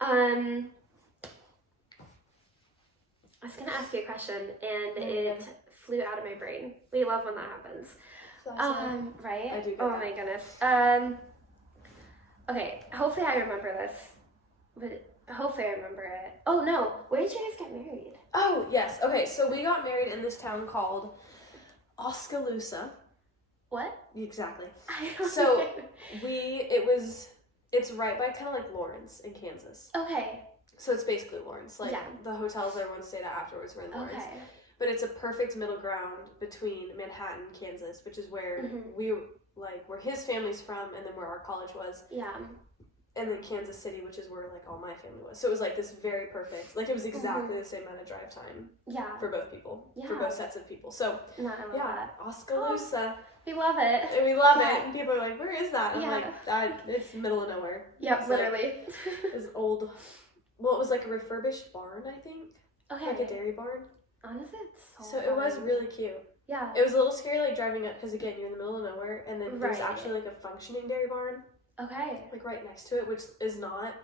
I was going to ask you a question, and it flew out of my brain. We love when that happens. Right? I do get that. My goodness. Okay, hopefully I remember this. But hopefully I remember it. Oh, no. Where did you guys get married? Oh, yes. Okay, so we got married in this town called Oskaloosa. What? Exactly. I don't So, know. it's right by kind of like Lawrence in Kansas. Okay. So it's basically Lawrence. Like, the hotels everyone stayed at afterwards were in Lawrence. Okay. But it's a perfect middle ground between Manhattan, Kansas, which is where where his family's from, and then where our college was. Yeah. And then Kansas City, which is where like all my family was. So it was like this very perfect, like it was exactly the same amount of drive time. Yeah. For both people. Yeah. For both sets of people. So I love that. Oskaloosa. We love it. And we love it. And people are like, where is that? And I'm like, it's middle of nowhere. Yep, literally. This old, well, it was like a refurbished barn, I think. Okay. Like a dairy barn. Honestly, it's so it was really cute. Yeah. It was a little scary, like, driving up, because, again, you're in the middle of nowhere, and then there's actually, like, a functioning dairy barn. Okay. Like, right next to it, which is not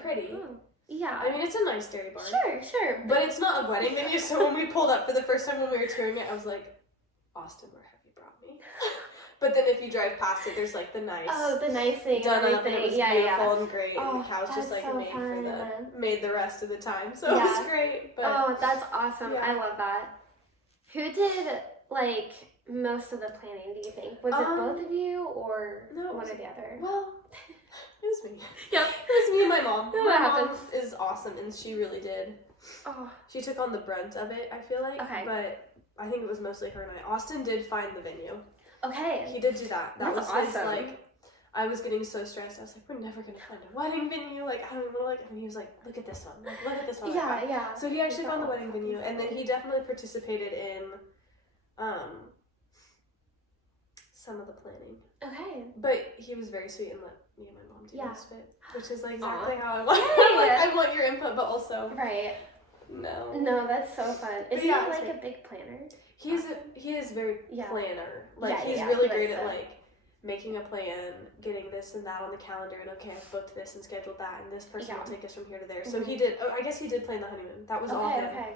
pretty. Oh. Yeah. I mean, it's a nice dairy barn. Sure. But it's not a wedding venue, so when we pulled up for the first time when we were touring it, I was like, Austin, where have you brought me? But then if you drive past it, there's, like, the nice... Oh, the nice thing done up, and it was beautiful and great, and the cows just, like, made the rest of the time, so it was great. But, that's awesome. I love that. Who did, like, most of the planning, do you think? Was it both of you, or one or the other? Well, it was me. Yep. It was me and my mom. My mom is awesome, and she really did. Oh. She took on the brunt of it, I feel like. Okay. But I think it was mostly her and I. Austin did find the venue. Okay. He did do that. That was awesome. His, like, I was getting so stressed. I was like, we're never going to find a wedding venue. Like, I don't know, like, and he was like, look at this one. Like, look at this one. Yeah. So he actually found the wedding venue, and then he definitely participated in some of the planning. Okay. But he was very sweet and let me and my mom do most of it, which is like exactly how I want. Like, I want your input, but also no, that's so fun. Is he like a big planner? He is very planner. Like he's really great at like making a plan, getting this and that on the calendar, and okay, I've booked this and scheduled that, and this person will take us from here to there. So he did. I guess he did plan the honeymoon. That was all him. Okay.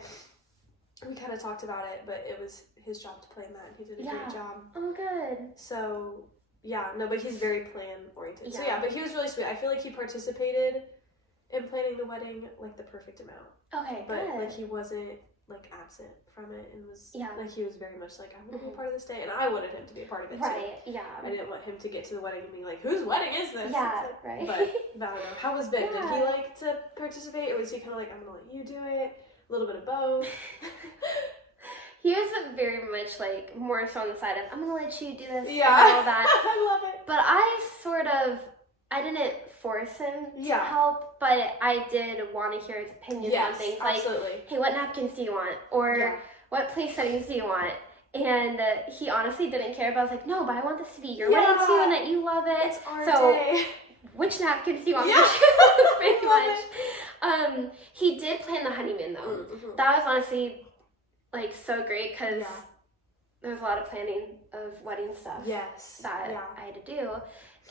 We kind of talked about it, but it was his job to plan that, and he did a great job. Oh, good. So yeah, no, but he's very plan oriented. So yeah, but he was really sweet. I feel like he participated in planning the wedding like the perfect amount. Okay, but good. like he wasn't like absent from it, and was like he was very much like, I want to be a part of this day, and I wanted him to be a part of it too. Right. Yeah. I didn't want him to get to the wedding and be like, whose wedding is this? Yeah. Right. But I don't know. How was Ben? Did he like to participate, or was he kind of like, I'm gonna let you do it? A little bit of both. He was very much like more so on the side of, I'm gonna let you do this and all that. I love it. But I didn't force him to help, but I did want to hear his opinions on things. Like, hey, what napkins do you want? Or what place settings do you want? And he honestly didn't care, but I was like, no, but I want this to be your wedding too, and that you love it. It's our day. Which napkins do you want? Pretty much. He did plan the honeymoon though. Mm-hmm. That was honestly like so great because there was a lot of planning of wedding stuff that I had to do,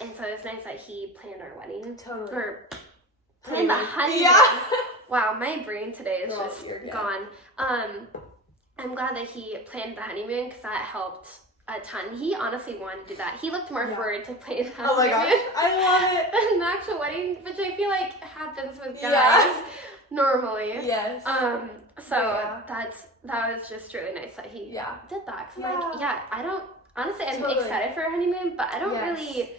and so it was nice that he planned our wedding. Totally. Or planned the honeymoon. Yeah. Wow, my brain today is just gone. I'm glad that he planned the honeymoon because that helped a ton. He honestly wanted to do that. He looked more forward to planning the honeymoon. Oh my gosh, I love it. Than the actual wedding, which I feel like happens with guys normally. Yes. So that was just really nice that he did that. Cause I'm excited for a honeymoon, but I don't really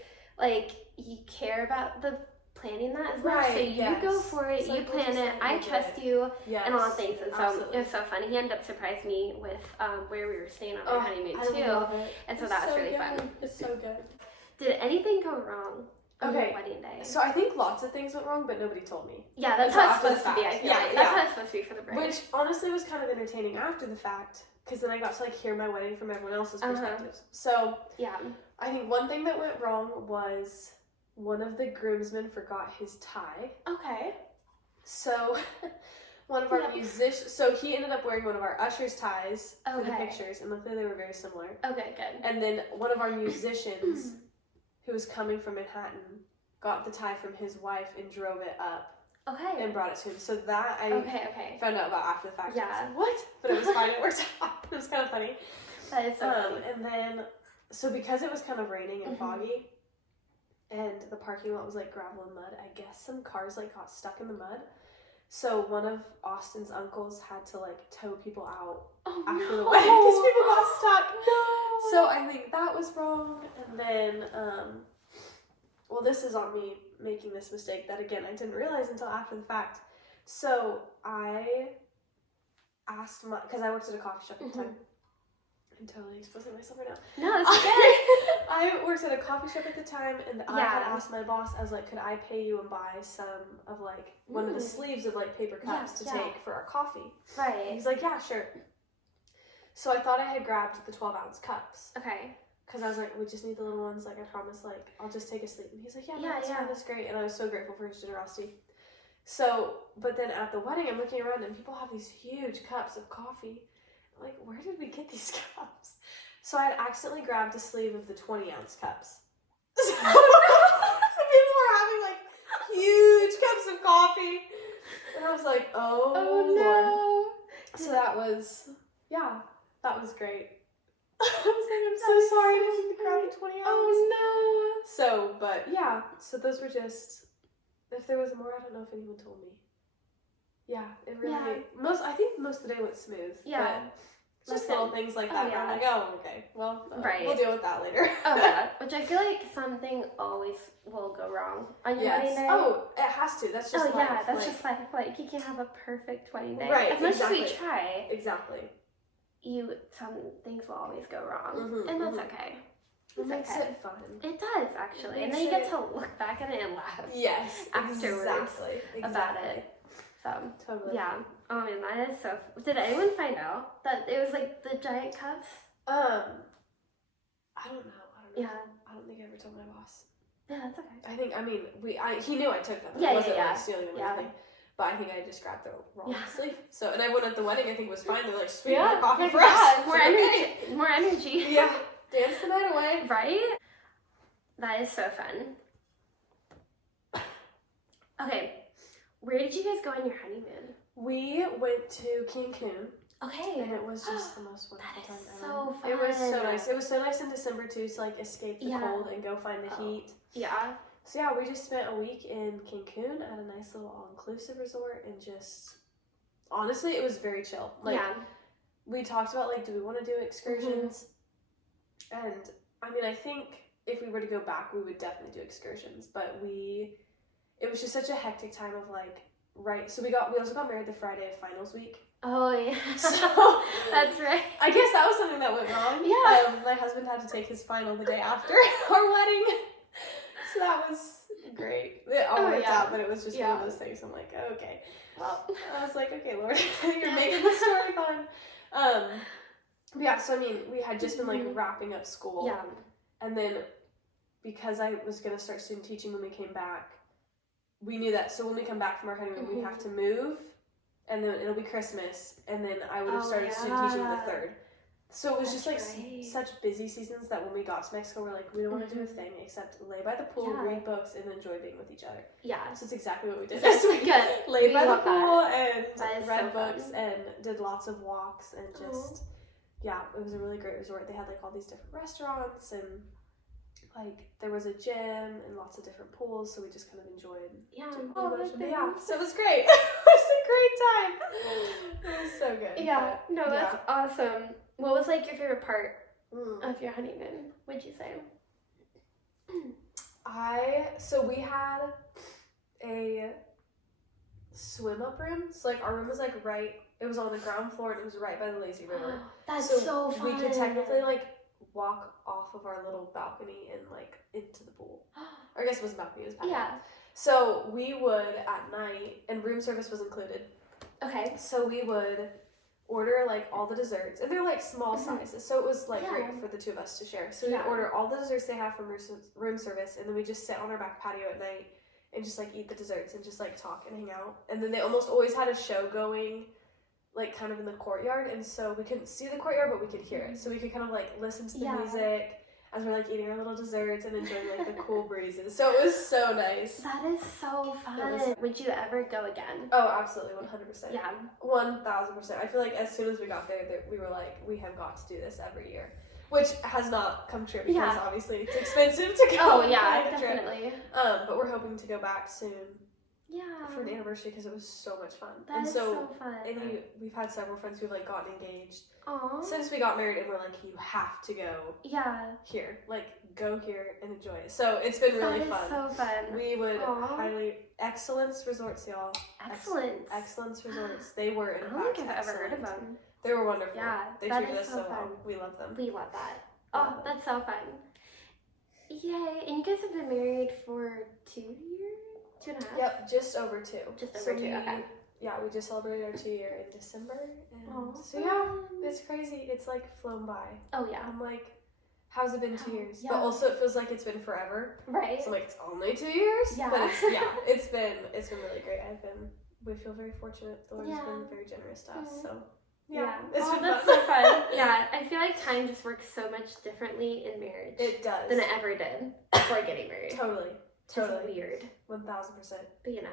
you care about the planning that as much. So you go for it, you plan it, I trust you, and all things. And so it was so fun. He ended up surprising me with where we were staying on our honeymoon too. Love it. And so that was really fun. It's so good. Did anything go wrong on your wedding day? So I think lots of things went wrong, but nobody told me. Yeah, that's how it's supposed to be, I feel like. That's how it's supposed to be for the bride. Which honestly was kind of entertaining after the fact, because then I got to hear my wedding from everyone else's perspectives. So I think one thing that went wrong was one of the groomsmen forgot his tie. Okay. So one of our musicians, so he ended up wearing one of our ushers' ties for the pictures, and luckily they were very similar. Okay, good. And then one of our musicians, who was coming from Manhattan, got the tie from his wife and drove it up. Okay. And brought it to him. So that I found out about after the fact. Yeah. I was like, what? But it was fine. It worked out. It was kind of funny. That is so funny. And then, so because it was kind of raining and foggy, and the parking lot was like gravel and mud, I guess some cars like got stuck in the mud. So one of Austin's uncles had to like tow people out after the wedding because people got stuck. No. So I think that was wrong. And then, well, this is on me making this mistake that again I didn't realize until after the fact. So I asked because I worked at a coffee shop at the time. I'm totally exposing myself right now. No, that's okay. I worked at a coffee shop at the time, and I had asked my boss, I was like, could I pay you and buy some of like one of the sleeves of like paper cups to take for our coffee? Right. And he's like, yeah, sure. So I thought I had grabbed the 12-ounce cups. Okay. Because I was like, we just need the little ones. Like, I promise, like, I'll just take a sleep. And he's like, yeah, that's fine, that's great. And I was so grateful for his generosity. So, but then at the wedding, I'm looking around, and people have these huge cups of coffee. Like, where did we get these cups? So I had accidentally grabbed a sleeve of the 20-ounce cups. So people were having, like, huge cups of coffee. And I was like, oh no. So that was, that was great. I was like, I'm so sorry I didn't grab a 20 ounce. Oh no. So, but yeah, so those were just, if there was more, I don't know if anyone told me. Yeah, it really, I think most of the day went smooth. Yeah. But just little things like that. I'm like, okay, well, we'll deal with that later. Which I feel like something always will go wrong on your wedding day. Oh, it has to. That's just life. That's just life. Like, you can't have a perfect wedding day. Right, as much as we try. Exactly. Some things will always go wrong. And that's okay. It makes it fun. It does, actually. And then you get to look back at it and laugh. Yes, afterwards about it. So, totally. Yeah. Oh man, that is so. Did anyone find out that it was like the giant cups? I don't know. Yeah. I don't think I ever told my boss. Yeah, that's okay. He knew I took them. Yeah, I wasn't like stealing them or anything. But I think I just grabbed the wrong sleeve. So, and everyone at the wedding, I think, was fine. They're like, sweet, more coffee for us. More energy. More energy. Yeah. Dance the night away. Right? That is so fun. Okay, where did you guys go on your honeymoon? We went to Cancun. Okay. And it was just the most wonderful time ever. So fun. It was so nice. It was so nice in December too, to like escape the Yeah. cold and go find the heat. Yeah. So yeah, we just spent a week in Cancun at a nice little all-inclusive resort, and just honestly, it was very chill. Like we talked about like, do we want to do excursions? And I mean, I think if we were to go back, we would definitely do excursions. But it was just such a hectic time of like, so we also got married the Friday of finals week. Oh yeah. So that's right. I guess that was something that went wrong. Yeah. My husband had to take his final the day after our wedding. So that was great. It all worked out, but it was just one of those things. I'm like, okay. Well, I was like, okay, Lord, you're making the story fun. Yeah, so I mean, we had just been like wrapping up school. Yeah. And then because I was going to start student teaching when we came back, we knew that. So when we come back from our honeymoon, we have to move, and then it'll be Christmas, and then I would have started student teaching the 3rd. So it was just like such busy seasons that when we got to Mexico, we're like, we don't want to do a thing except lay by the pool, read books, and enjoy being with each other. Yeah. So it's exactly what we did. Yes, we good. laid by the pool and read so books fun. and did lots of walks and just, it was a really great resort. They had like all these different restaurants, and like there was a gym and lots of different pools, so we just kind of enjoyed. So it was great. It was a great time. It was so good. Yeah, that's awesome. What was like your favorite part of your honeymoon, would you say? So we had a swim up room. So like our room was like it was on the ground floor, and it was right by the lazy river. That's so fun. We could technically like walk off of our little balcony and like into the pool. Or I guess it was a balcony, it was patio. Yeah. So we would at night, and room service was included. Okay. So we would order like all the desserts, and they're like small sizes, so it was like great for the two of us to share. So we'd order all the desserts they have from room service, and then we just sit on our back patio at night and just like eat the desserts and just like talk and hang out. And then they almost always had a show going like kind of in the courtyard, and so we couldn't see the courtyard, but we could hear it, so we could kind of like listen to the music as we're like eating our little desserts and enjoying like the cool breezes. So it was so nice. That is so fun. Would you ever go again? Oh, absolutely, 100%. Yeah. 1000%. I feel like as soon as we got there, we were like, we have got to do this every year. Which has not come true because obviously it's expensive to go. Oh yeah, definitely. But we're hoping to go back soon. Yeah. For an anniversary, because it was so much fun. That is so fun. And we've had several friends who've like gotten engaged Aww. since we got married, and we're like, you have to go. Yeah. Here, like go here and enjoy it. So it's been really fun. So fun. We would highly Excellence Resorts, y'all. Excellence Resorts. They were in I don't think I've ever heard of them. They were wonderful. Yeah, they treated us so well. We love them. We love that. Oh, that's so fun. Yay! And you guys have been married for 2 years? 2.5? Yep, just over 2. Just over 2, okay. Yeah, we just celebrated our 2-year in December. And so it's crazy. It's like flown by. Oh yeah. I'm like, how's it been 2 years? Yeah. But also it feels like it's been forever. Right. So I'm like, it's only 2 years? Yeah. But it's been really great. We feel very fortunate. The Lord has been very generous to us. So it's been that's fun. so fun. Yeah, I feel like time just works so much differently in marriage. It does. Than it ever did before getting married. Totally. Just weird. 1000%. But you know,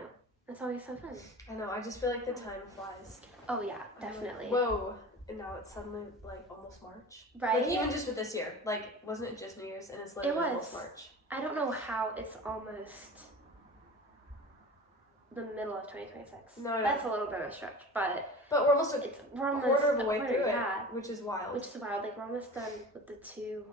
that's always so fun. I know. I just feel like the time flies. Oh yeah, definitely. Like, whoa. And now it's suddenly like almost March. Right. Like even just with this year. Like wasn't it just New Year's, and it's like almost March. I don't know how it's almost the middle of 2026. No. That's a little bit of a stretch, but we're almost we're almost quarter of a way through it, which is wild. Like we're almost done with the 2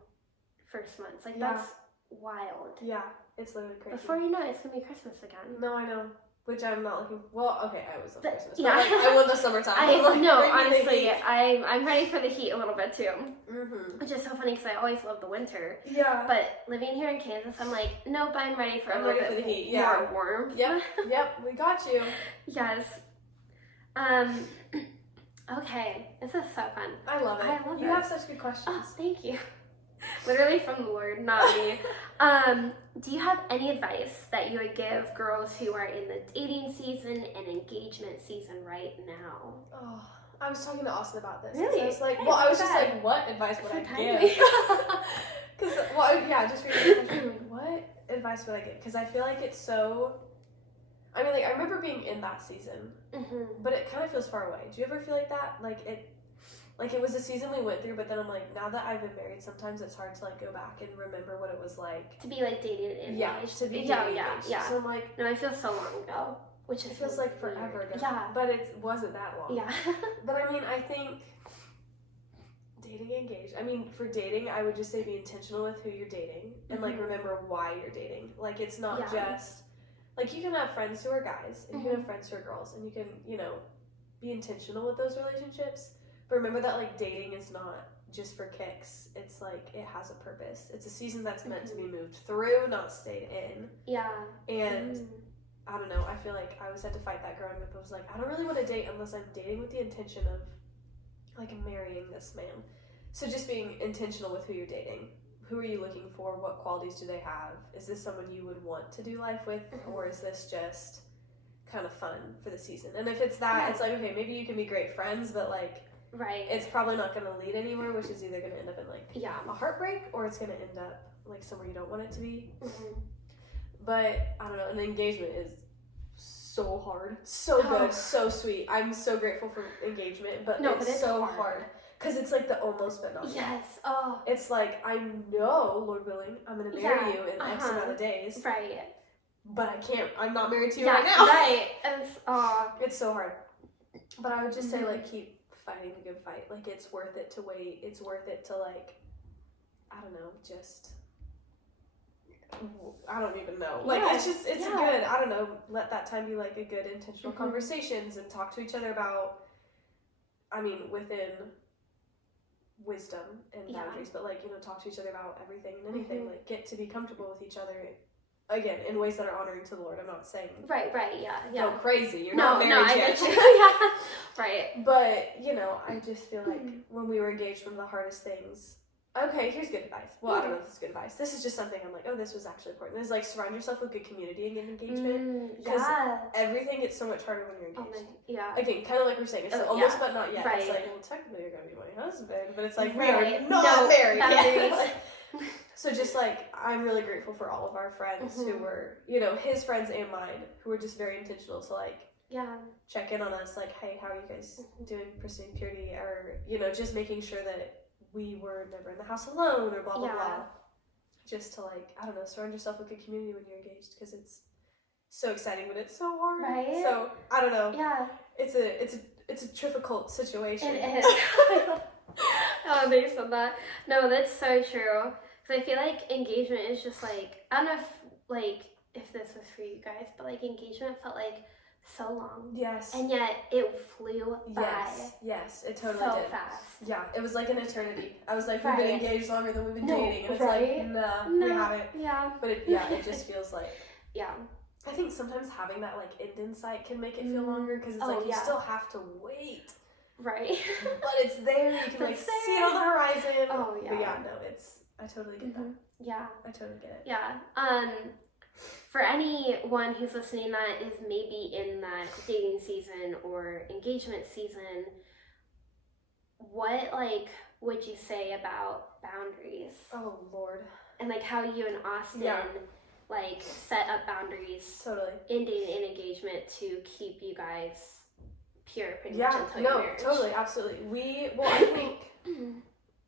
first months. Like that's wild. Yeah, it's literally crazy. Before you know it, it's gonna be Christmas again. No, I know. Which I'm not looking. Well, okay, I always love Christmas. Yeah, but like, I want the summertime. Honestly, I'm ready for the heat a little bit too. Which is so funny because I always love the winter. Yeah. But living here in Kansas, I'm like, nope, I'm ready for a little bit the heat. more warm. Yep, we got you. Yes. Okay, this is so fun. I love it. You have such good questions. Oh, thank you. Literally from the Lord, not me. Do you have any advice that you would give girls who are in the dating season and engagement season right now? Oh, I was talking to Austin about this. Really? I was like, I was just like, what advice would I give? Because, well, yeah, just reading the question, like, what advice would I give? Because I feel like it's so, I mean, like, I remember being in that season, but it kind of feels far away. Do you ever feel like that? Like, it was a season we went through, but then I'm like, now that I've been married, sometimes it's hard to, like, go back and remember what it was like. To be, like, dated and engaged. Yeah, to be dated and engaged. So I'm like... No, I feel so long ago. Which it feels like forever ago. Yeah. But it wasn't that long. Yeah. But I mean, I think dating engaged. I mean, for dating, I would just say be intentional with who you're dating and like remember why you're dating. Like it's not just like you can have friends who are guys and you can have friends who are girls and you can, you know, be intentional with those relationships. But remember that like dating is not just for kicks. It's like it has a purpose. It's a season that's meant to be moved through, not stayed in. Yeah. And I don't know, I feel like I always had to fight that growing up. I was like, I don't really want to date unless I'm dating with the intention of like marrying this man. So just being intentional with who you're dating. Who are you looking for? What qualities do they have? Is this someone you would want to do life with? Or is this just kind of fun for the season? And if it's that, it's like, okay, maybe you can be great friends, but like, it's probably not going to lead anywhere, which is either going to end up in like a heartbreak or it's going to end up like somewhere you don't want it to be. But I don't know, an engagement is so hard, so good, so sweet. I'm so grateful for engagement, but it's so hard. Because it's like the almost but not yet. Yes. Oh. It's like, I know, Lord willing, I'm going to marry you in X amount of days. Right. But I can't, I'm not married to you right now. Right. It's so hard. But I would just say, like, keep fighting the good fight. Like, it's worth it to wait. It's worth it to, like, I don't know, just, I don't even know. Like, it's just, it's a good, I don't know, let that time be, like, a good intentional conversations and talk to each other about, I mean, within wisdom and boundaries, but like, you know, talk to each other about everything and anything, like get to be comfortable with each other again in ways that are honoring to the Lord. I'm not saying go crazy, you're not married yet. Right. But you know, I just feel like when we were engaged, one of the hardest things, okay, here's good advice. Well, I don't know if this is good advice. This is just something I'm like, oh, this was actually important. It's like surround yourself with good community and good engagement. Because everything gets so much harder when you're engaged. Again, kind of like we're saying, it's almost but not yet. It's like, well, technically you're going to be my husband, but it's like, we are not married yet. So just like, I'm really grateful for all of our friends who were, you know, his friends and mine, who were just very intentional to like, check in on us, like, hey, how are you guys doing pursuing purity? Or, you know, just making sure that we were never in the house alone or blah, blah, blah. Just to like, I don't know, surround yourself with a good community when you're engaged because it's so exciting, but it's so hard. Right. So, I don't know. Yeah. It's a difficult situation. It is. Oh, they said that. No, that's so true. Because I feel like engagement is just like, I don't know if this was for you guys, but like engagement felt like so long. Yes. And yet it flew by. Yes, it totally so did. Fast. Yeah, it was like an eternity. I was like, we've been engaged longer than we've been dating. And it's like, no, we haven't. Yeah. But it just feels like. Yeah. I think sometimes having that like end in sight can make it feel longer because it's like you still have to wait. Right. But it's there. You can like see it on the horizon. Oh yeah. But yeah, no, I totally get that. Yeah. I totally get it. Yeah. For anyone who's listening that is maybe in that dating season or engagement season, what like would you say about boundaries? Oh Lord. And like how you and Austin like set up boundaries in dating and engagement to keep you guys pure pretty much until your marriage. Totally, absolutely. I think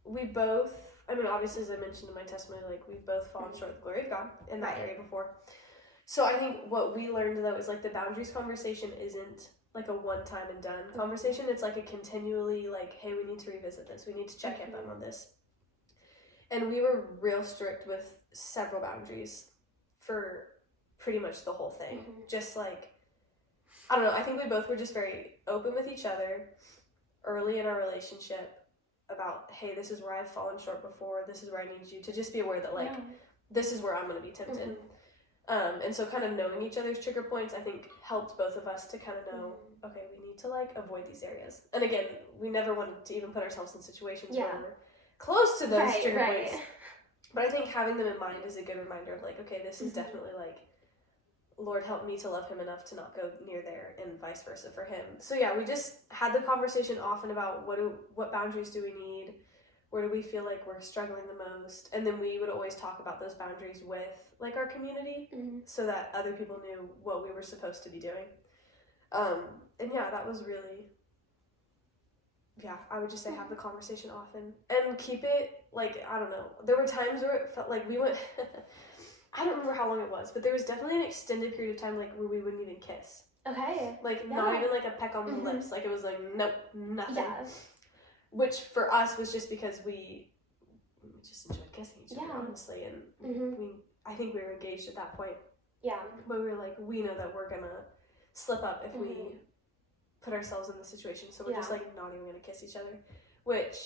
we both, I mean obviously as I mentioned in my testimony, like we've both fallen short of the glory of God in that area before. So I think what we learned though is like the boundaries conversation isn't like a one time and done conversation. It's like a continually like, hey, we need to revisit this. We need to check in on this. And we were real strict with several boundaries for pretty much the whole thing. Just like, I don't know, I think we both were just very open with each other early in our relationship about, hey, this is where I've fallen short before. This is where I need you to just be aware that like, this is where I'm going to be tempted. And so kind of knowing each other's trigger points, I think helped both of us to kind of know, okay, we need to like avoid these areas. And again, we never wanted to even put ourselves in situations where we're close to those trigger points. But I think having them in mind is a good reminder of like, okay, this is definitely like, Lord, help me to love him enough to not go near there and vice versa for him. So yeah, we just had the conversation often about what boundaries do we need? where do we feel like we're struggling the most, and then we would always talk about those boundaries with like our community, so that other people knew what we were supposed to be doing. And yeah, that was really, I would just say have the conversation often and keep it, like, I don't know, there were times where it felt like we went I don't remember how long it was, but there was definitely an extended period of time like where we wouldn't even kiss. Okay. Like not even like a peck on the lips. Like it was like nope, nothing. Yeah. Which for us was just because we just enjoyed kissing each other, honestly, and I think we were engaged at that point. Yeah. But we were like, we know that we're gonna slip up if we put ourselves in the situation, so we're just like not even gonna kiss each other, which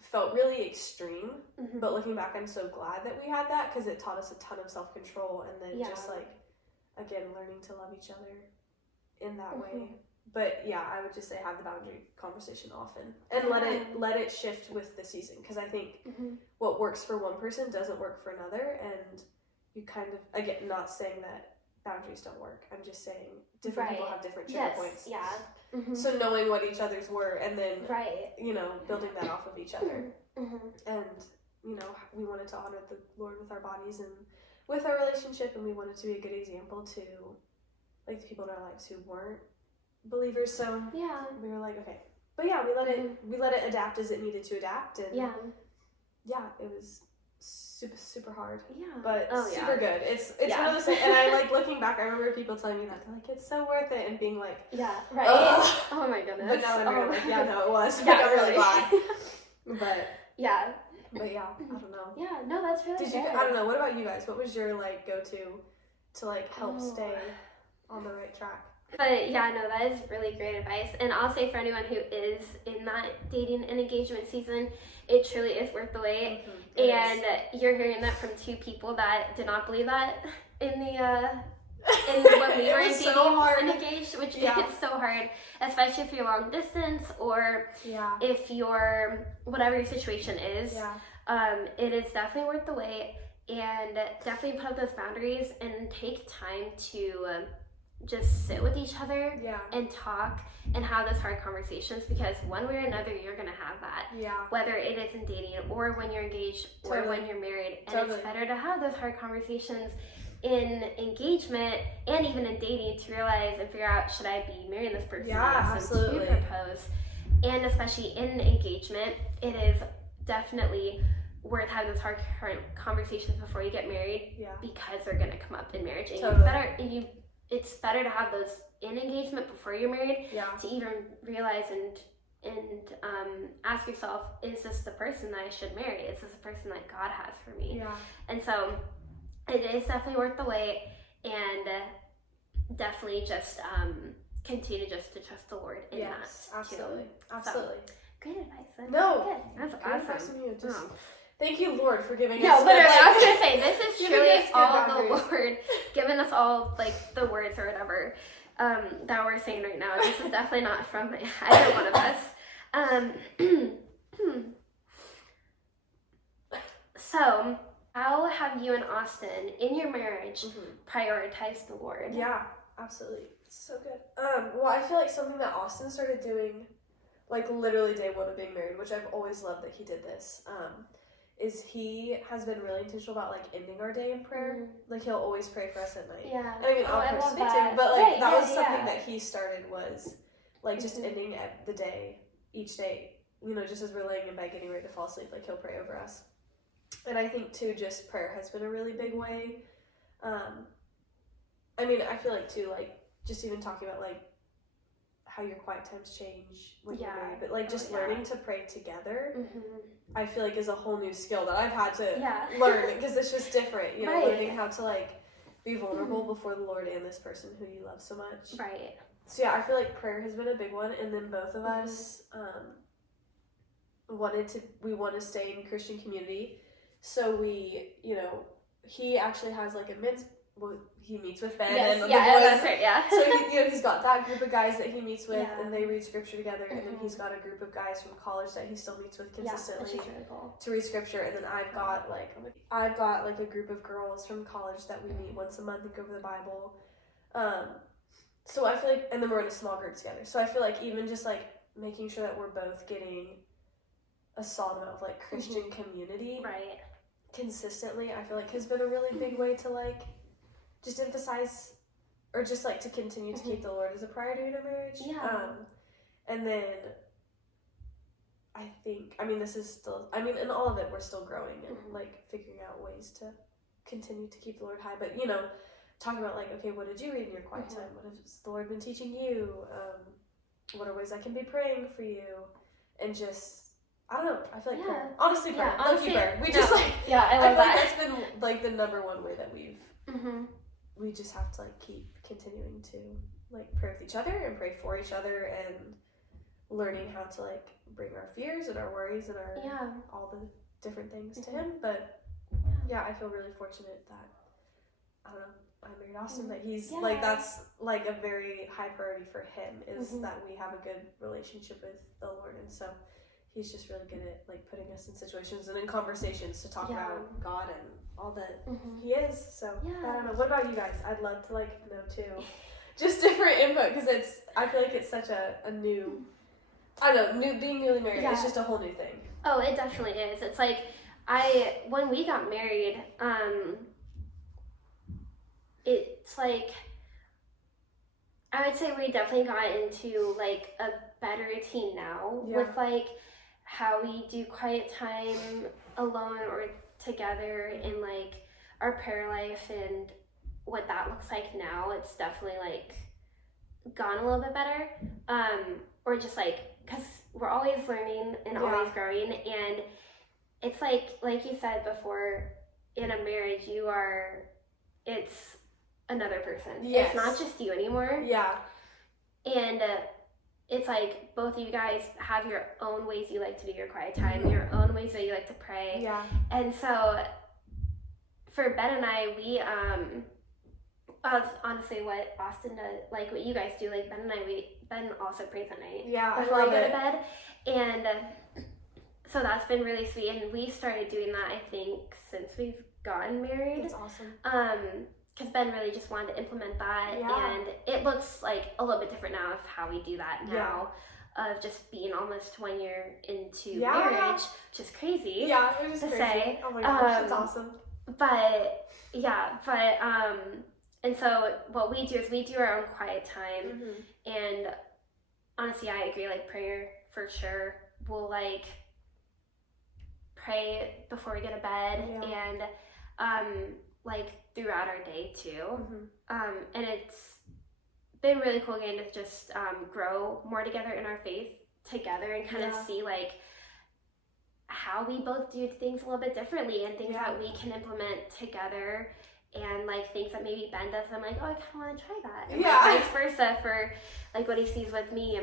felt really extreme. But looking back, I'm so glad that we had that, because it taught us a ton of self-control, and then just like, again, learning to love each other in that way. But yeah, I would just say have the boundary conversation often, and let it shift with the season, because I think what works for one person doesn't work for another, and you kind of, again, not saying that boundaries don't work, I'm just saying different people have different trigger points. So knowing what each other's were, and then you know, building that off of each other. And you know, we wanted to honor the Lord with our bodies and with our relationship, and we wanted to be a good example to like the people in our lives who weren't believers. So we were like, okay, but yeah, we let it adapt as it needed to adapt, and it was super hard, but super good. It's one of those things, and I like looking back, I remember people telling me that, they're like, it's so worth it, and being like, oh my goodness, but now I'm like, no, it was, I got really glad. But yeah, I don't know. No, that's really good. I don't know, what about you guys? What was your like go-to to like help stay on the right track? But yeah, no, that is really great advice. And I'll say for anyone who is in that dating and engagement season, it truly is worth the wait. And you're hearing that from two people that did not believe that in the when we were in dating and engaged, which is so hard, especially if you're long distance or if you're, whatever your situation is. It is definitely worth the wait, and definitely put up those boundaries and take time to just sit with each other and talk and have those hard conversations, because one way or another you're gonna have that, whether it is in dating or when you're engaged or when you're married. And it's better to have those hard conversations in engagement and even in dating to realize and figure out, should I be marrying this person? Absolutely. To propose. And especially in engagement, it is definitely worth having those hard conversations before you get married, because they're gonna come up in marriage, and it's better to have those in engagement before you're married, to even realize and ask yourself, is this the person that I should marry? Is this the person that God has for me? And so it is definitely worth the wait, and definitely just continue just to trust the Lord in that. Absolutely. So, Absolutely. Great advice. That's awesome. Advice from you. Just thank you, Lord, for giving us. No, literally, I was gonna say, this is truly all the Lord giving us all like the words or whatever that we're saying right now. This is definitely not from either one of us. So, how have you and Austin in your marriage prioritized the Lord? Yeah, absolutely. It's so good. Well, I feel like something that Austin started doing, like literally day one of being married, which I've always loved that he did this, is he has been really intentional about like ending our day in prayer. Like he'll always pray for us at night. And I mean, I'll participate too, but like that was something that he started, was like just ending at the day, each day, you know, just as we're laying in bed getting ready to fall asleep, like he'll pray over us. And I think too, just prayer has been a really big way. I mean, I feel like too, like just even talking about like how your quiet times change when you're married, but like just learning to pray together, I feel like is a whole new skill that I've had to learn, because it's just different, you know, learning how to like be vulnerable before the Lord and this person who you love so much. So yeah, I feel like prayer has been a big one, and then both of us want to stay in Christian community. So we, you know, he actually has like a men's, well, he meets with Ben and the boys. That's right, So he, you know, he's got that group of guys that he meets with, and they read scripture together. And then he's got a group of guys from college that he still meets with consistently really cool. to read scripture. And then I've got like a group of girls from college that we meet once a month and go over the Bible. So I feel like, and then we're in a small group together. So I feel like even just like making sure that we're both getting a solid amount of like Christian community. Right. Consistently, I feel like has been a really big way to like just emphasize or just like to continue to keep the Lord as a priority in our marriage. Yeah. And then I think, I mean, this is still, I mean, in all of it, we're still growing and like figuring out ways to continue to keep the Lord high. But, you know, talking about like, okay, what did you read in your quiet time? What has the Lord been teaching you? What are ways I can be praying for you? And just, I don't know, I feel like prayer. Honestly, prayer. Low-key prayer. We just like, I feel love that. like that's been like the number one way that we've, we just have to like keep continuing to like pray with each other and pray for each other and learning how to like bring our fears and our worries and our all the different things to him. But yeah, I feel really fortunate that I don't know, I married Austin, but he's like, that's like a very high priority for him is that we have a good relationship with the Lord. And so he's just really good at like putting us in situations and in conversations to talk about God and all that he is. So I don't know, what about you guys? I'd love to like know too, just different input, because it's, I feel like it's such a new, I don't know, being newly married, it's just a whole new thing. Oh, it definitely is. It's like, when we got married, it's like, I would say we definitely got into like a better routine now with like how we do quiet time alone or together in like our prayer life and what that looks like now. It's definitely like gone a little bit better. Or just like, because we're always learning and always growing, and it's like you said before, in a marriage it's another person. It's not just you anymore. And it's like both of you guys have your own ways you like to do your quiet time, your own ways that you like to pray. And so for Ben and I, we honestly what Austin does, like what you guys do, like Ben and I, Ben also prays at night before we go to bed. And so that's been really sweet, and we started doing that I think since we've gotten married. That's awesome. Because Ben really just wanted to implement that, and it looks like a little bit different now of how we do that now, of just being almost 1 year into marriage, which is crazy to say. Oh my gosh, that's awesome. But and so what we do is we do our own quiet time, and honestly, I agree, like prayer for sure. We'll like pray before we go to bed, and like throughout our day too. And it's been really cool getting to just grow more together in our faith together and kind of see like how we both do things a little bit differently and things that we can implement together, and like things that maybe Ben does, I'm like, oh, I kind of want to try that, and like, vice versa for like what he sees with me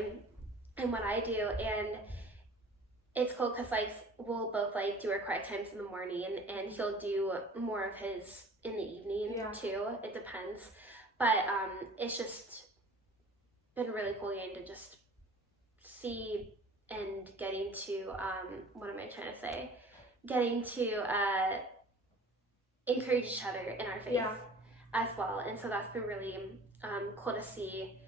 and what I do. And it's cool because like we'll both like do our quiet times in the morning, and he'll do more of his in the evening too. It depends, but it's just been really cool getting to just see and getting to what am I trying to say? Getting to encourage each other in our faith as well, and so that's been really cool to see.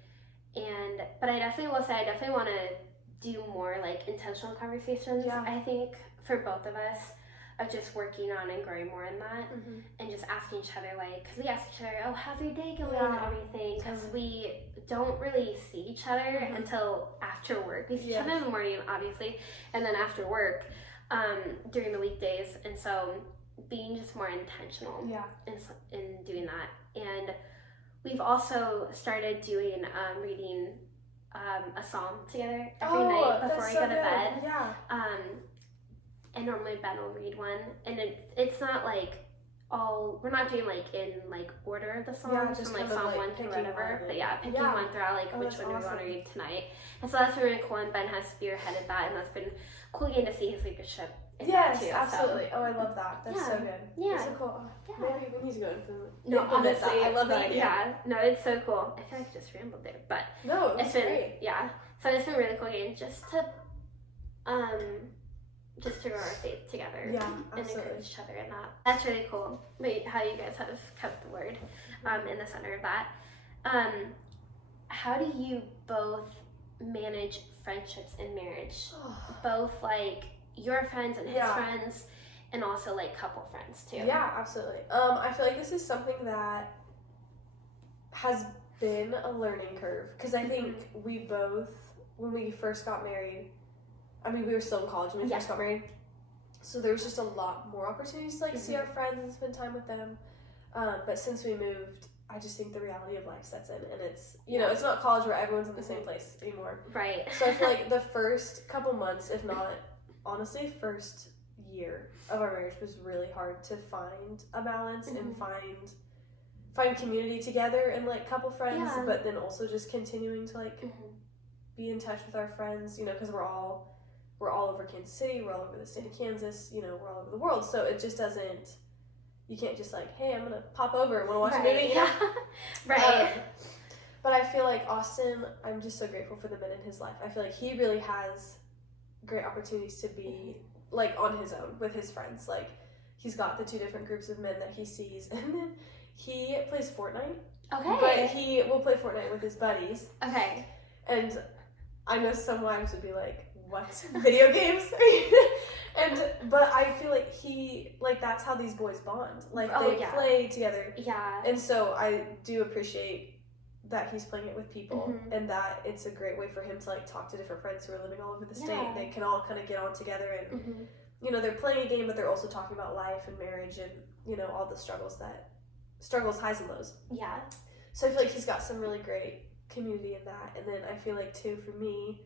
But I definitely will say I definitely want to do more like intentional conversations. I think for both of us, of just working on and growing more in that, and just asking each other, like, because we ask each other, oh, how's your day going and everything, because we don't really see each other until after work. We see each other in the morning, obviously, and then after work during the weekdays. And so being just more intentional in doing that. And we've also started doing reading a psalm together every night before I go to bed. And normally Ben will read one, and it's not like we're not doing like in like order of the Psalms from like Psalm 1 to whatever, but picking one throughout like which one do we want to read tonight. And so that's been really cool, and Ben has spearheaded that, and that's been cool getting to see his leadership in that too. Absolutely. So. Oh, I love that. That's so good. That's so cool. Maybe we need to go into honestly, I love that idea. No, it's so cool. I feel like I just rambled there, but it's been great. So it's been really cool getting just to grow our faith together and encourage each other in that. That's really cool. How you guys have kept the word in the center of that. How do you both manage friendships in marriage? Both like your friends and his Yeah. friends, and also like couple friends too. Yeah, absolutely. I feel like this is something that has been a learning curve, because I think we both, when we first got married, I mean, we were still in college when we first got married, so there was just a lot more opportunities to like see our friends and spend time with them. But since we moved, I just think the reality of life sets in, and it's, you know, it's not college where everyone's in the same place anymore. Right. So I feel like the first couple months, if not honestly first year of our marriage, was really hard to find a balance and find community together and like couple friends, but then also just continuing to like be in touch with our friends, you know, because we're all over Kansas City, we're all over the state of Kansas, you know, we're all over the world, so it just doesn't, you can't just like, hey, I'm gonna pop over and wanna watch a movie. Yeah. Right. But I feel like Austin, I'm just so grateful for the men in his life. I feel like he really has great opportunities to be like on his own with his friends. Like, he's got the 2 different groups of men that he sees, and then he plays Fortnite. Okay. But he will play Fortnite with his buddies. Okay. And I know some wives would be like, what? Video games? But I feel like that's how these boys bond. Like, they play together. Yeah. And so I do appreciate that he's playing it with people, and that it's a great way for him to like talk to different friends who are living all over the state. They can all kind of get on together, and you know, they're playing a game, but they're also talking about life and marriage and, you know, all the struggles, highs and lows. Yeah. So I feel like he's got some really great community in that. And then I feel like too, for me,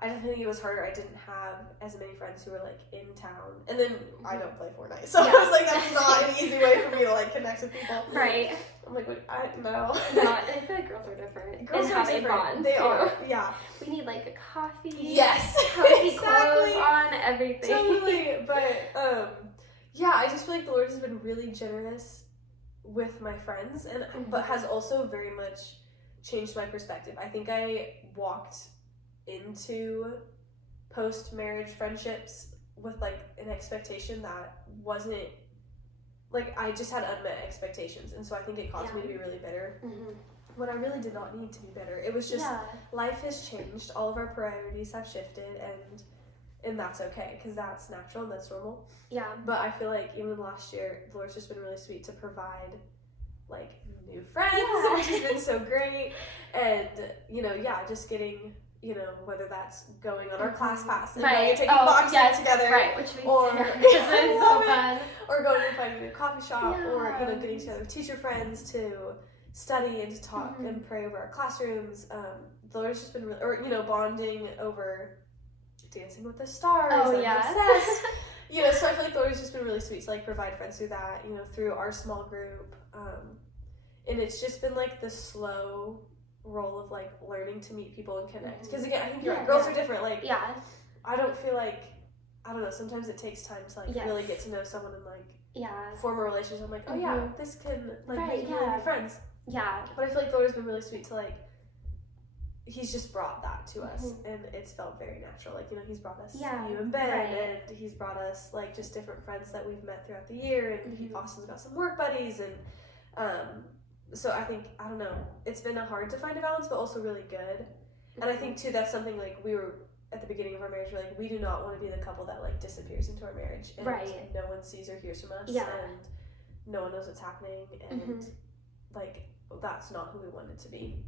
I definitely think it was harder. I didn't have as many friends who were like in town, and then I don't play Fortnite, so I was like, that's not an easy way for me to like connect with people. Right. I'm like, I know. No, I feel like girls are different. Girls and are how different. They bond. They too. are. Yeah. We need like a coffee. Yes. Cozy clothes on, everything. Totally. But yeah, I just feel like the Lord has been really generous with my friends, and but has also very much changed my perspective. I think I walked into post-marriage friendships with like an expectation that wasn't, like, I just had unmet expectations, and so I think it caused me to be really bitter when I really did not need to be bitter. It was just life has changed, all of our priorities have shifted, and that's okay, because that's natural and that's normal. Yeah. But I feel like even last year, the Lord's just been really sweet to provide like new friends, which has been so great. And, you know, just getting, you know, whether that's going on our class pass and going and taking boxing together, which we or it's so fun, or going and finding a coffee shop, or, you know, getting together with teacher friends to study and to talk and pray over our classrooms. The Lord's just been really, or, you know, bonding over Dancing with the Stars. I'm obsessed. You know, so I feel like the Lord's just been really sweet to like provide friends through that, you know, through our small group. And it's just been like the slow roll of like learning to meet people and connect. Because again, I think you're right, girls are different. Like, I don't feel like, I don't know, sometimes it takes time to like really get to know someone and like form a relationship. I'm like, oh this can like we can really be friends. Yeah. But I feel like the Lord's been really sweet to like, He's just brought that to us, and it's felt very natural. Like, you know, He's brought us you and Ben, and He's brought us like just different friends that we've met throughout the year, and Austin's got some work buddies, and so I think, I don't know, it's been hard to find a balance, but also really good. And I think too, that's something like we were at the beginning of our marriage, we're like, we do not want to be the couple that like disappears into our marriage, and no one sees or hears from us, and no one knows what's happening, and like that's not who we wanted to be.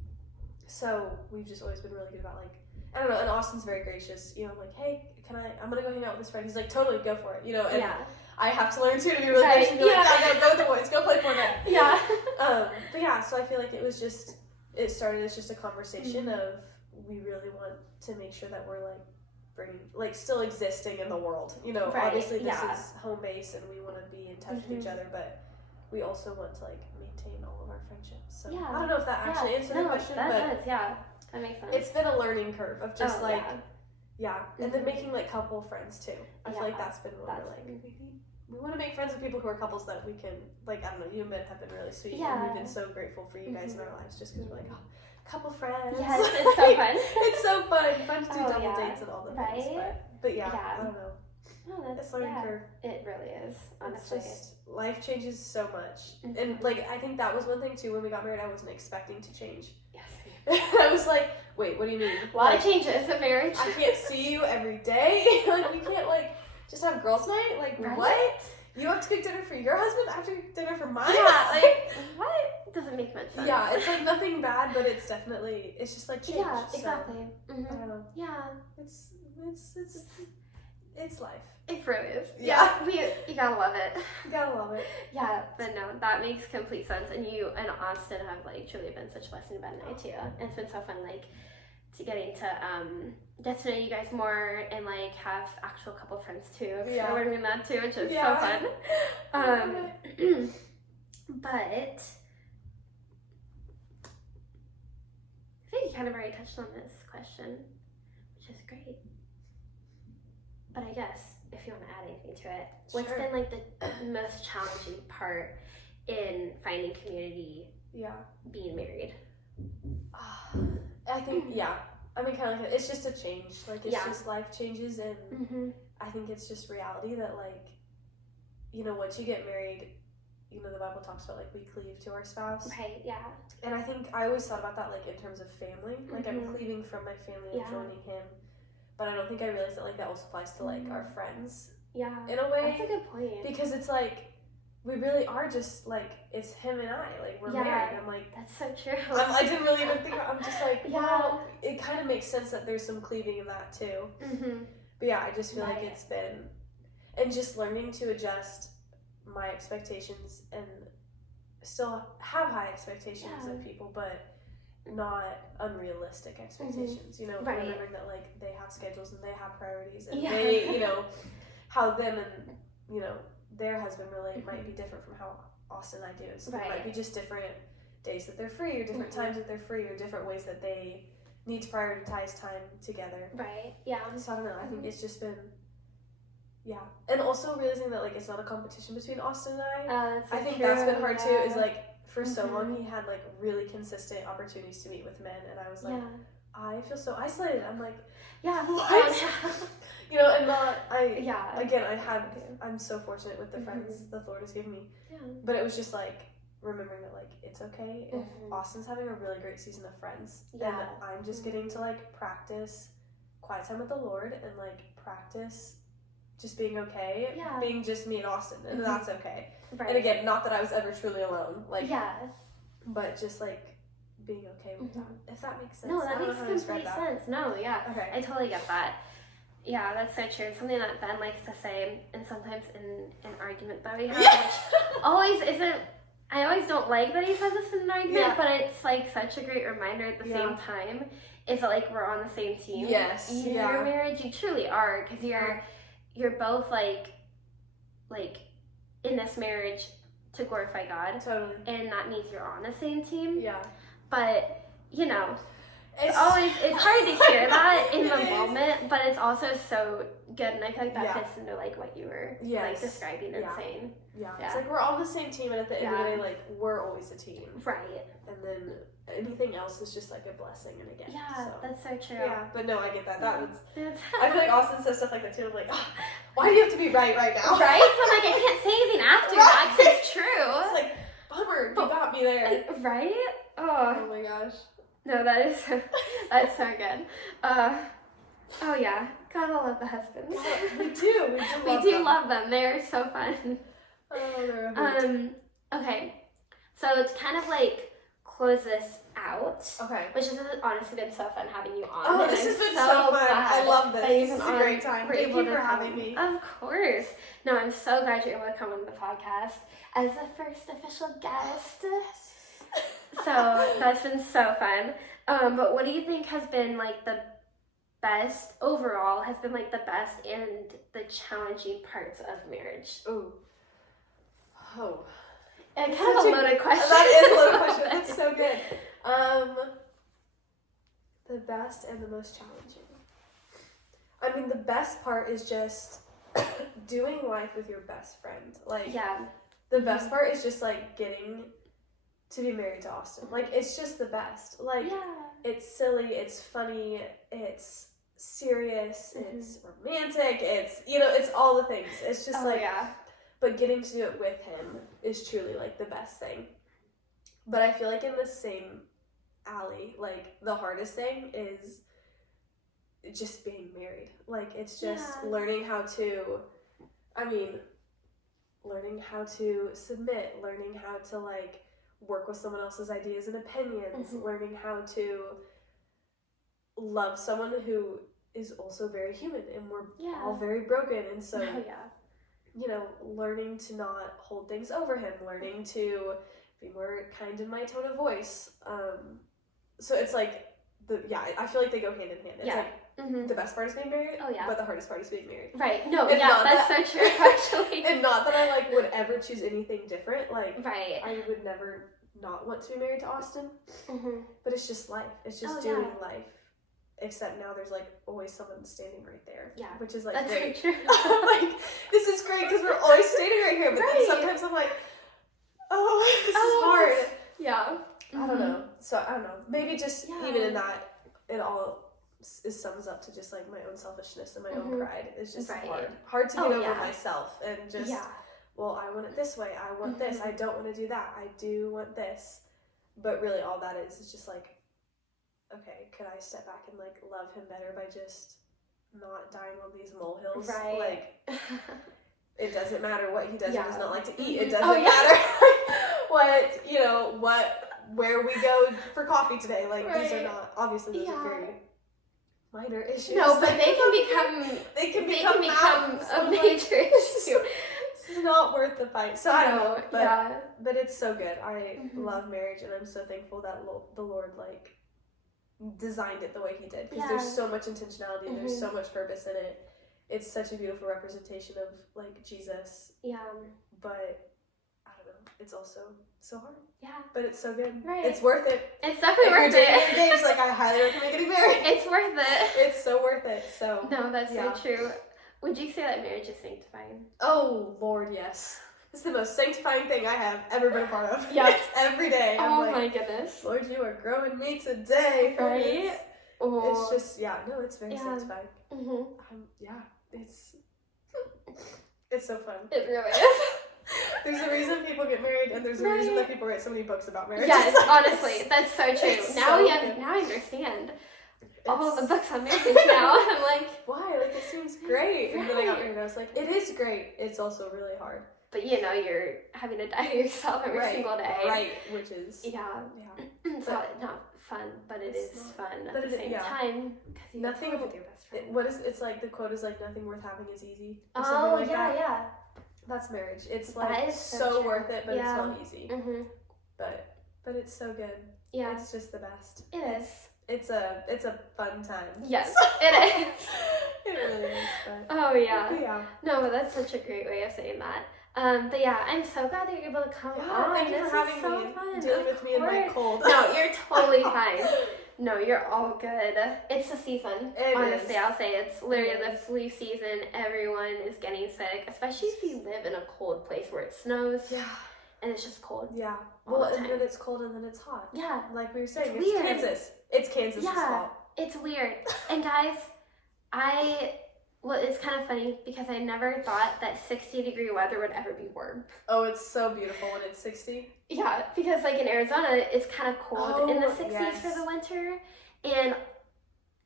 So we've just always been really good about like, I don't know, and Austin's very gracious, you know, I'm like, hey, I'm gonna go hang out with this friend. He's like, totally, go for it, you know, and I have to learn too to be really gracious and be like, go with the boys, go play Fortnite. But yeah, so I feel like it started as just a conversation of, we really want to make sure that we're like bringing, like still existing in the world, you know, obviously this is home base and we want to be in touch with each other, but we also want to like maintain all of our friendships. So I don't know if that actually answered the question, but that makes sense. It's been a learning curve of just and then making like couple friends too. I feel like that's been what we're like, we want to make friends with people who are couples that we can, like, I don't know, you and Ben have been really sweet, and we've been so grateful for you guys in our lives, just because we're like, oh, couple friends. Yes, it's so fun. It's so fun to do double dates and all the things, but I don't know. No, it's learning curve. It really is, honestly. It's just, life changes so much. And, like, I think that was one thing, too, when we got married, I wasn't expecting to change. Yes. I was like, wait, what do you mean? A lot of changes in marriage. I can't see you every day. Like, you can't, like, just have girls' night? Like, Right? what? You have to cook dinner for your husband, I have to cook dinner for mine? Yeah, like, what? Doesn't make much sense. Yeah, it's like nothing bad, but it's definitely, it's just like change. Yeah, exactly. So, I don't know. Yeah. It's life. It really is. Yeah. You gotta love it. You gotta love it. Yeah, but no, that makes complete sense. And you and Austin have like truly been such a blessing to Ben and I too. And it's been so fun like to getting to get to know you guys more and like have actual couple friends too. Yeah. So we're doing that too, which is so Yeah. fun. But I think you kind of already touched on this question, which is great. But I guess if you want to add anything to it, what's Sure. been like the most challenging part in finding community Yeah. being married? I think, yeah. I mean, kind of like, it's just a change. Like, it's Yeah. just life changes, and I think it's just reality that, like, you know, once you get married, you know, the Bible talks about, like, we cleave to our spouse. Right, yeah. And I think I always thought about that, like, in terms of family. Like, I'm cleaving from my family and Yeah. joining him. But I don't think I realized that, like, that also applies to, like, our friends Yeah. in a way. That's a good point. Because it's, like, we really are just, like, it's him and I. Like, we're Yeah. married. I'm like, That's so true. I didn't really even think about it. I'm just like, Yeah. wow. It kind of makes sense that there's some cleaving in that, too. But yeah, I just feel like Right. it's been, and just learning to adjust my expectations and still have high expectations of people, but not unrealistic expectations, you know, Right. remembering that, like, they have schedules and they have priorities, and Yeah. they, you know, how them and, you know, their husband really might be different from how Austin and I do, and so there might be just different days that they're free, or different times that they're free, or different ways that they need to prioritize time together. Right, yeah. So I don't know, I think it's just been, yeah. And also realizing that, like, it's not a competition between Austin and I. So I think true, that's been hard too, yeah. is like, for so long he had, like, really consistent opportunities to meet with men, and I was like, I feel so isolated. I'm like, Yeah. what? You know, and not, Yeah. again, I'm so fortunate with the friends the Lord has given me. Yeah. But it was just like, remembering that, like, it's okay if Austin's having a really great season of friends, Yeah. and I'm just getting to, like, practice quiet time with the Lord, and, like, practice just being okay, being just me and Austin, and that's okay. Right. And again, not that I was ever truly alone, like, yeah. but just, like, being okay with that, if that makes sense. No, I that don't know makes how to describe complete that. sense. No, yeah. Okay. I totally get that. Yeah, that's so true. It's something that Ben likes to say, and sometimes in an argument that we have, which always isn't, I always don't like that he says this in an argument, but it's, like, such a great reminder at the same time, is that, like, we're on the same team. Yes. In your marriage, you truly are, because you're both, like, in this marriage to glorify God. Totally. And that means you're on the same team. Yeah. But, you know, it's hard to hear that in the moment, but it's also so good, and I feel like that fits into, like, what you were like describing and saying. Yeah. It's like we're on the same team, and at the end of the day, like, we're always a team. Right. And then anything else is just, like, a blessing and a gift. Yeah, so. that's so true. Yeah, but no, I get that. That was. I feel like Austin says stuff like that too. I'm like, oh, why do you have to be right now? Right? So I'm like, I can't say anything after that, 'cause it's true. It's like, bummer, you got me there. Right? Oh my gosh. No, that's so good. Oh yeah, gotta love the husbands. We do. We do love them. They're so fun. Oh, they're a hoot. Okay, so to kind of like close this out. Okay. Which has honestly been so fun having you on. Oh, this has been so fun. I love this. This is a great time. Thank you for having me. Of course. No, I'm so glad you're able to come on the podcast as the first official guest. So that's been so fun. But what do you think has been like the best overall, has been like the best and the challenging parts of marriage? Ooh. Oh. And kind of a loaded question. That is a loaded question. That's so good. The best and the most challenging. I mean, the best part is just doing life with your best friend. Like, the best part is just, like, getting to be married to Austin. Like, it's just the best. Like, it's silly, it's funny, it's serious, it's romantic, it's, you know, it's all the things. It's just, but getting to do it with him is truly, like, the best thing. But I feel like in the same alley, like, the hardest thing is just being married. Like, it's just learning how to I mean, learning how to submit, learning how to, like, work with someone else's ideas and opinions, learning how to love someone who is also very human, and we're all very broken, and so you know, learning to not hold things over him, learning to be more kind in my tone of voice. So it's like I feel like they go hand in hand. It's like the best part is being married, but the hardest part is being married. Right. No, and that's so true, actually. And not that I like would ever choose anything different. Like, I would never not want to be married to Austin. But it's just life. It's just doing life. Except now there's, like, always someone standing right there. Yeah. Which is, like, that's great. So true. Like, this is great because we're always standing right here. But then sometimes I'm like, oh, this is hard. Yeah. I don't know. So, I don't know. Maybe just even in that, it all sums up to just, like, my own selfishness and my own pride. It's just hard to get over myself and just, well, I want it this way. I want this. I don't want to do that. I do want this. But really all that is just, like, okay, could I step back and, like, love him better by just not dying on these molehills? Right. Like, it doesn't matter what he does or does not like to eat. It doesn't matter what, you know, where we go for coffee today. Like, these are not, obviously those are very minor issues. No, but they can become a major issue. It's not worth the fight. So I don't know, but it's so good. I love marriage, and I'm so thankful that the Lord, like, designed it the way he did, because there's so much intentionality and there's so much purpose in it. It's such a beautiful representation of, like, Jesus. But I don't know, it's also so hard. But it's so good. It's worth it. It's definitely worth it. If you're engaged, like, I highly recommend getting married. It's worth it. It's so worth it. So no, that's so true. Would you say that marriage is sanctifying? Oh Lord, yes. It's the most sanctifying thing I have ever been a part of. It's every day. I'm like, my goodness. Lord, you are growing me today. Right? It's just, it's very sanctifying. It's so fun. It really is. There's a reason people get married, and there's a reason that people write so many books about marriage. Yes, honestly, that's so true. Now I understand. All of the books on marriage now. I'm like, why? Like, it seems great. And then I got married, and I was like, it is great. It's also really hard. But you know, you're having to die yourself every single day. Right, which is... It's not fun, but it is fun at the same time. Because you nothing with your best friend. It's like, the quote is like, nothing worth having is easy. Or something like that. That's marriage. It's like so worth it, but it's not easy. But it's so good. It's just the best. It is. It's a fun time. Yes, it is. It really is. But, No, but that's such a great way of saying that. But I'm so glad that you're able to come on. Thank you for having me. Fun. Dealing with me in my cold. No, you're totally fine. No, you're all good. It's the season. Honestly, I'll say it's literally the flu season. Everyone is getting sick, especially if you live in a cold place where it snows. And it's just cold. Well, and then it's cold and then it's hot. Like we were saying, it's weird. Kansas. It's Kansas' fault. It's weird. And guys, it's kind of funny because I never thought that 60-degree weather would ever be warm. Oh, it's so beautiful when it's 60. Yeah, because like in Arizona, it's kind of cold in the 60s for the winter. And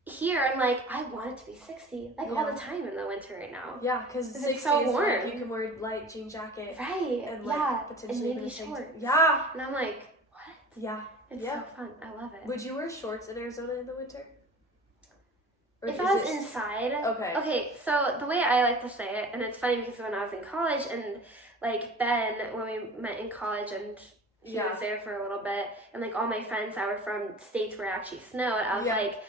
here, I'm like, I want it to be 60, like all the time in the winter right now. Yeah, because it's so warm. Like, you can wear light jean jacket. Right, and like, potentially and maybe shorts. Yeah. And I'm like, what? Yeah. It's so fun. I love it. Would you wear shorts in Arizona in the winter? Or if I was inside. Okay, so the way I like to say it, and it's funny because when I was in college, and like Ben, when we met in college, and he was there for a little bit, and like all my friends that were from states where it actually snowed, I was like,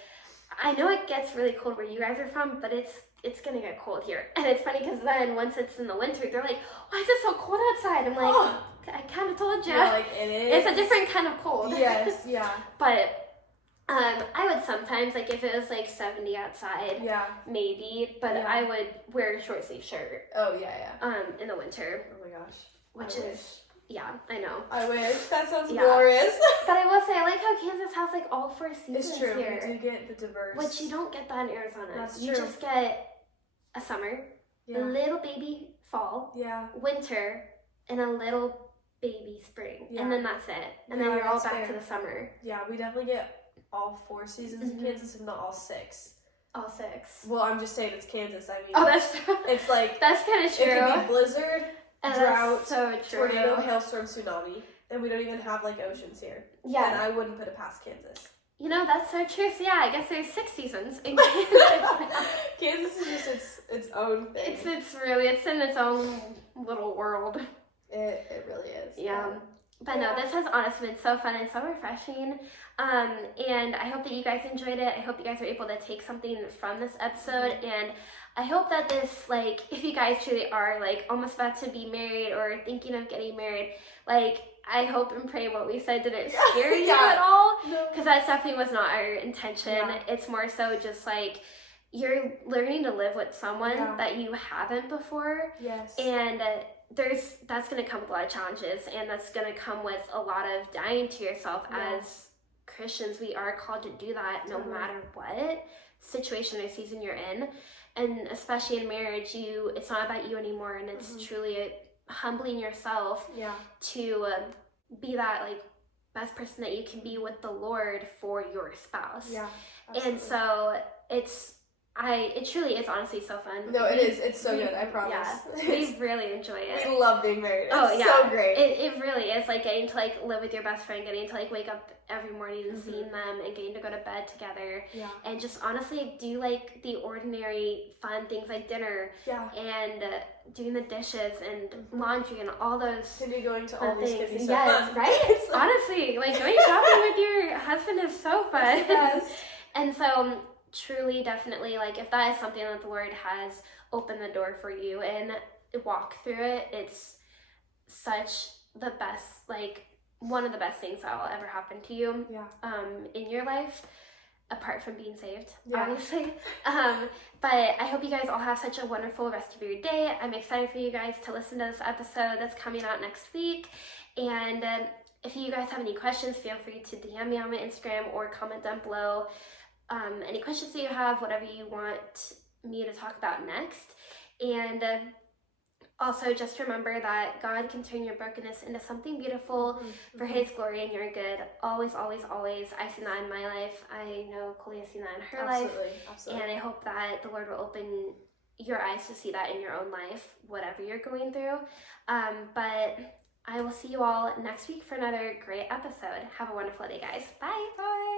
I know it gets really cold where you guys are from, but it's gonna get cold here. And it's funny because then once it's in the winter, they're like, why is it so cold outside? I'm like, I kind of told you. Like, it is. It's a different kind of cold. Yes, yeah. But I would sometimes, like if it was like 70 outside, maybe, but I would wear a short sleeve shirt. Oh, yeah. In the winter. Oh my gosh. Which is, I know. I wish. That sounds glorious. But I will say, I like how Kansas has like all 4 seasons it's true. here. We do get the diverse. Which you don't get that in Arizona. That's you true. just get a summer, a little baby fall, winter, and a little baby spring. And then that's it. And then you're all back to the summer. Yeah, we definitely get all 4 seasons in Kansas, if not all 6. all 6. Well, I'm just saying it's Kansas. I mean, Oh, that's true. it's like That's kind of true. it could be blizzard, And drought, that's so true. tornado, hailstorm, tsunami, and we don't even have like oceans here. Yeah. And I wouldn't put it past Kansas. You know, that's so true. So yeah, I guess there's 6 seasons in Kansas. Kansas is just its own thing. It's in its own little world. It really is. Yeah. But no, this has honestly been so fun and so refreshing. And I hope that you guys enjoyed it. I hope you guys were able to take something from this episode. And I hope that this, like, if you guys truly are, like, almost about to be married or thinking of getting married, like, I hope and pray what we said didn't scare you at all. Because that definitely was not our intention. Yeah. It's more so just, like, you're learning to live with someone that you haven't before. Yes. And that's going to come with a lot of challenges, and that's going to come with a lot of dying to yourself. As Christians, we are called to do that no matter what situation or season you're in. And especially in marriage, it's not about you anymore, and it's truly humbling yourself to be that, like, best person that you can be with the Lord for your spouse. Yeah, absolutely. And so it truly is honestly so fun. No, it is. It's so good, I promise. Yeah, we really enjoy it. We love being married. It's so great. It really is, like, getting to, like, live with your best friend, getting to, like, wake up every morning and seeing them, and getting to go to bed together. Yeah. And just honestly do, like, the ordinary fun things like dinner. Yeah. And doing the dishes and laundry and all those. To be going to all these things. can be so yes, fun. right? Honestly, like, going shopping with your husband is so fun. Yes. And so truly, definitely, like, if that is something that the Lord has opened the door for you and walk through it, it's such the best, like, one of the best things that will ever happen to you in your life, apart from being saved, obviously. But I hope you guys all have such a wonderful rest of your day. I'm excited for you guys to listen to this episode that's coming out next week. And if you guys have any questions, feel free to DM me on my Instagram or comment down below. Any questions that you have, whatever you want me to talk about next. And also just remember that God can turn your brokenness into something beautiful for His glory and your good. Always, always, always. I've seen that in my life. I know Cully has seen that in her life. Absolutely. And I hope that the Lord will open your eyes to see that in your own life, whatever you're going through. But I will see you all next week for another great episode. Have a wonderful day, guys. Bye. Bye.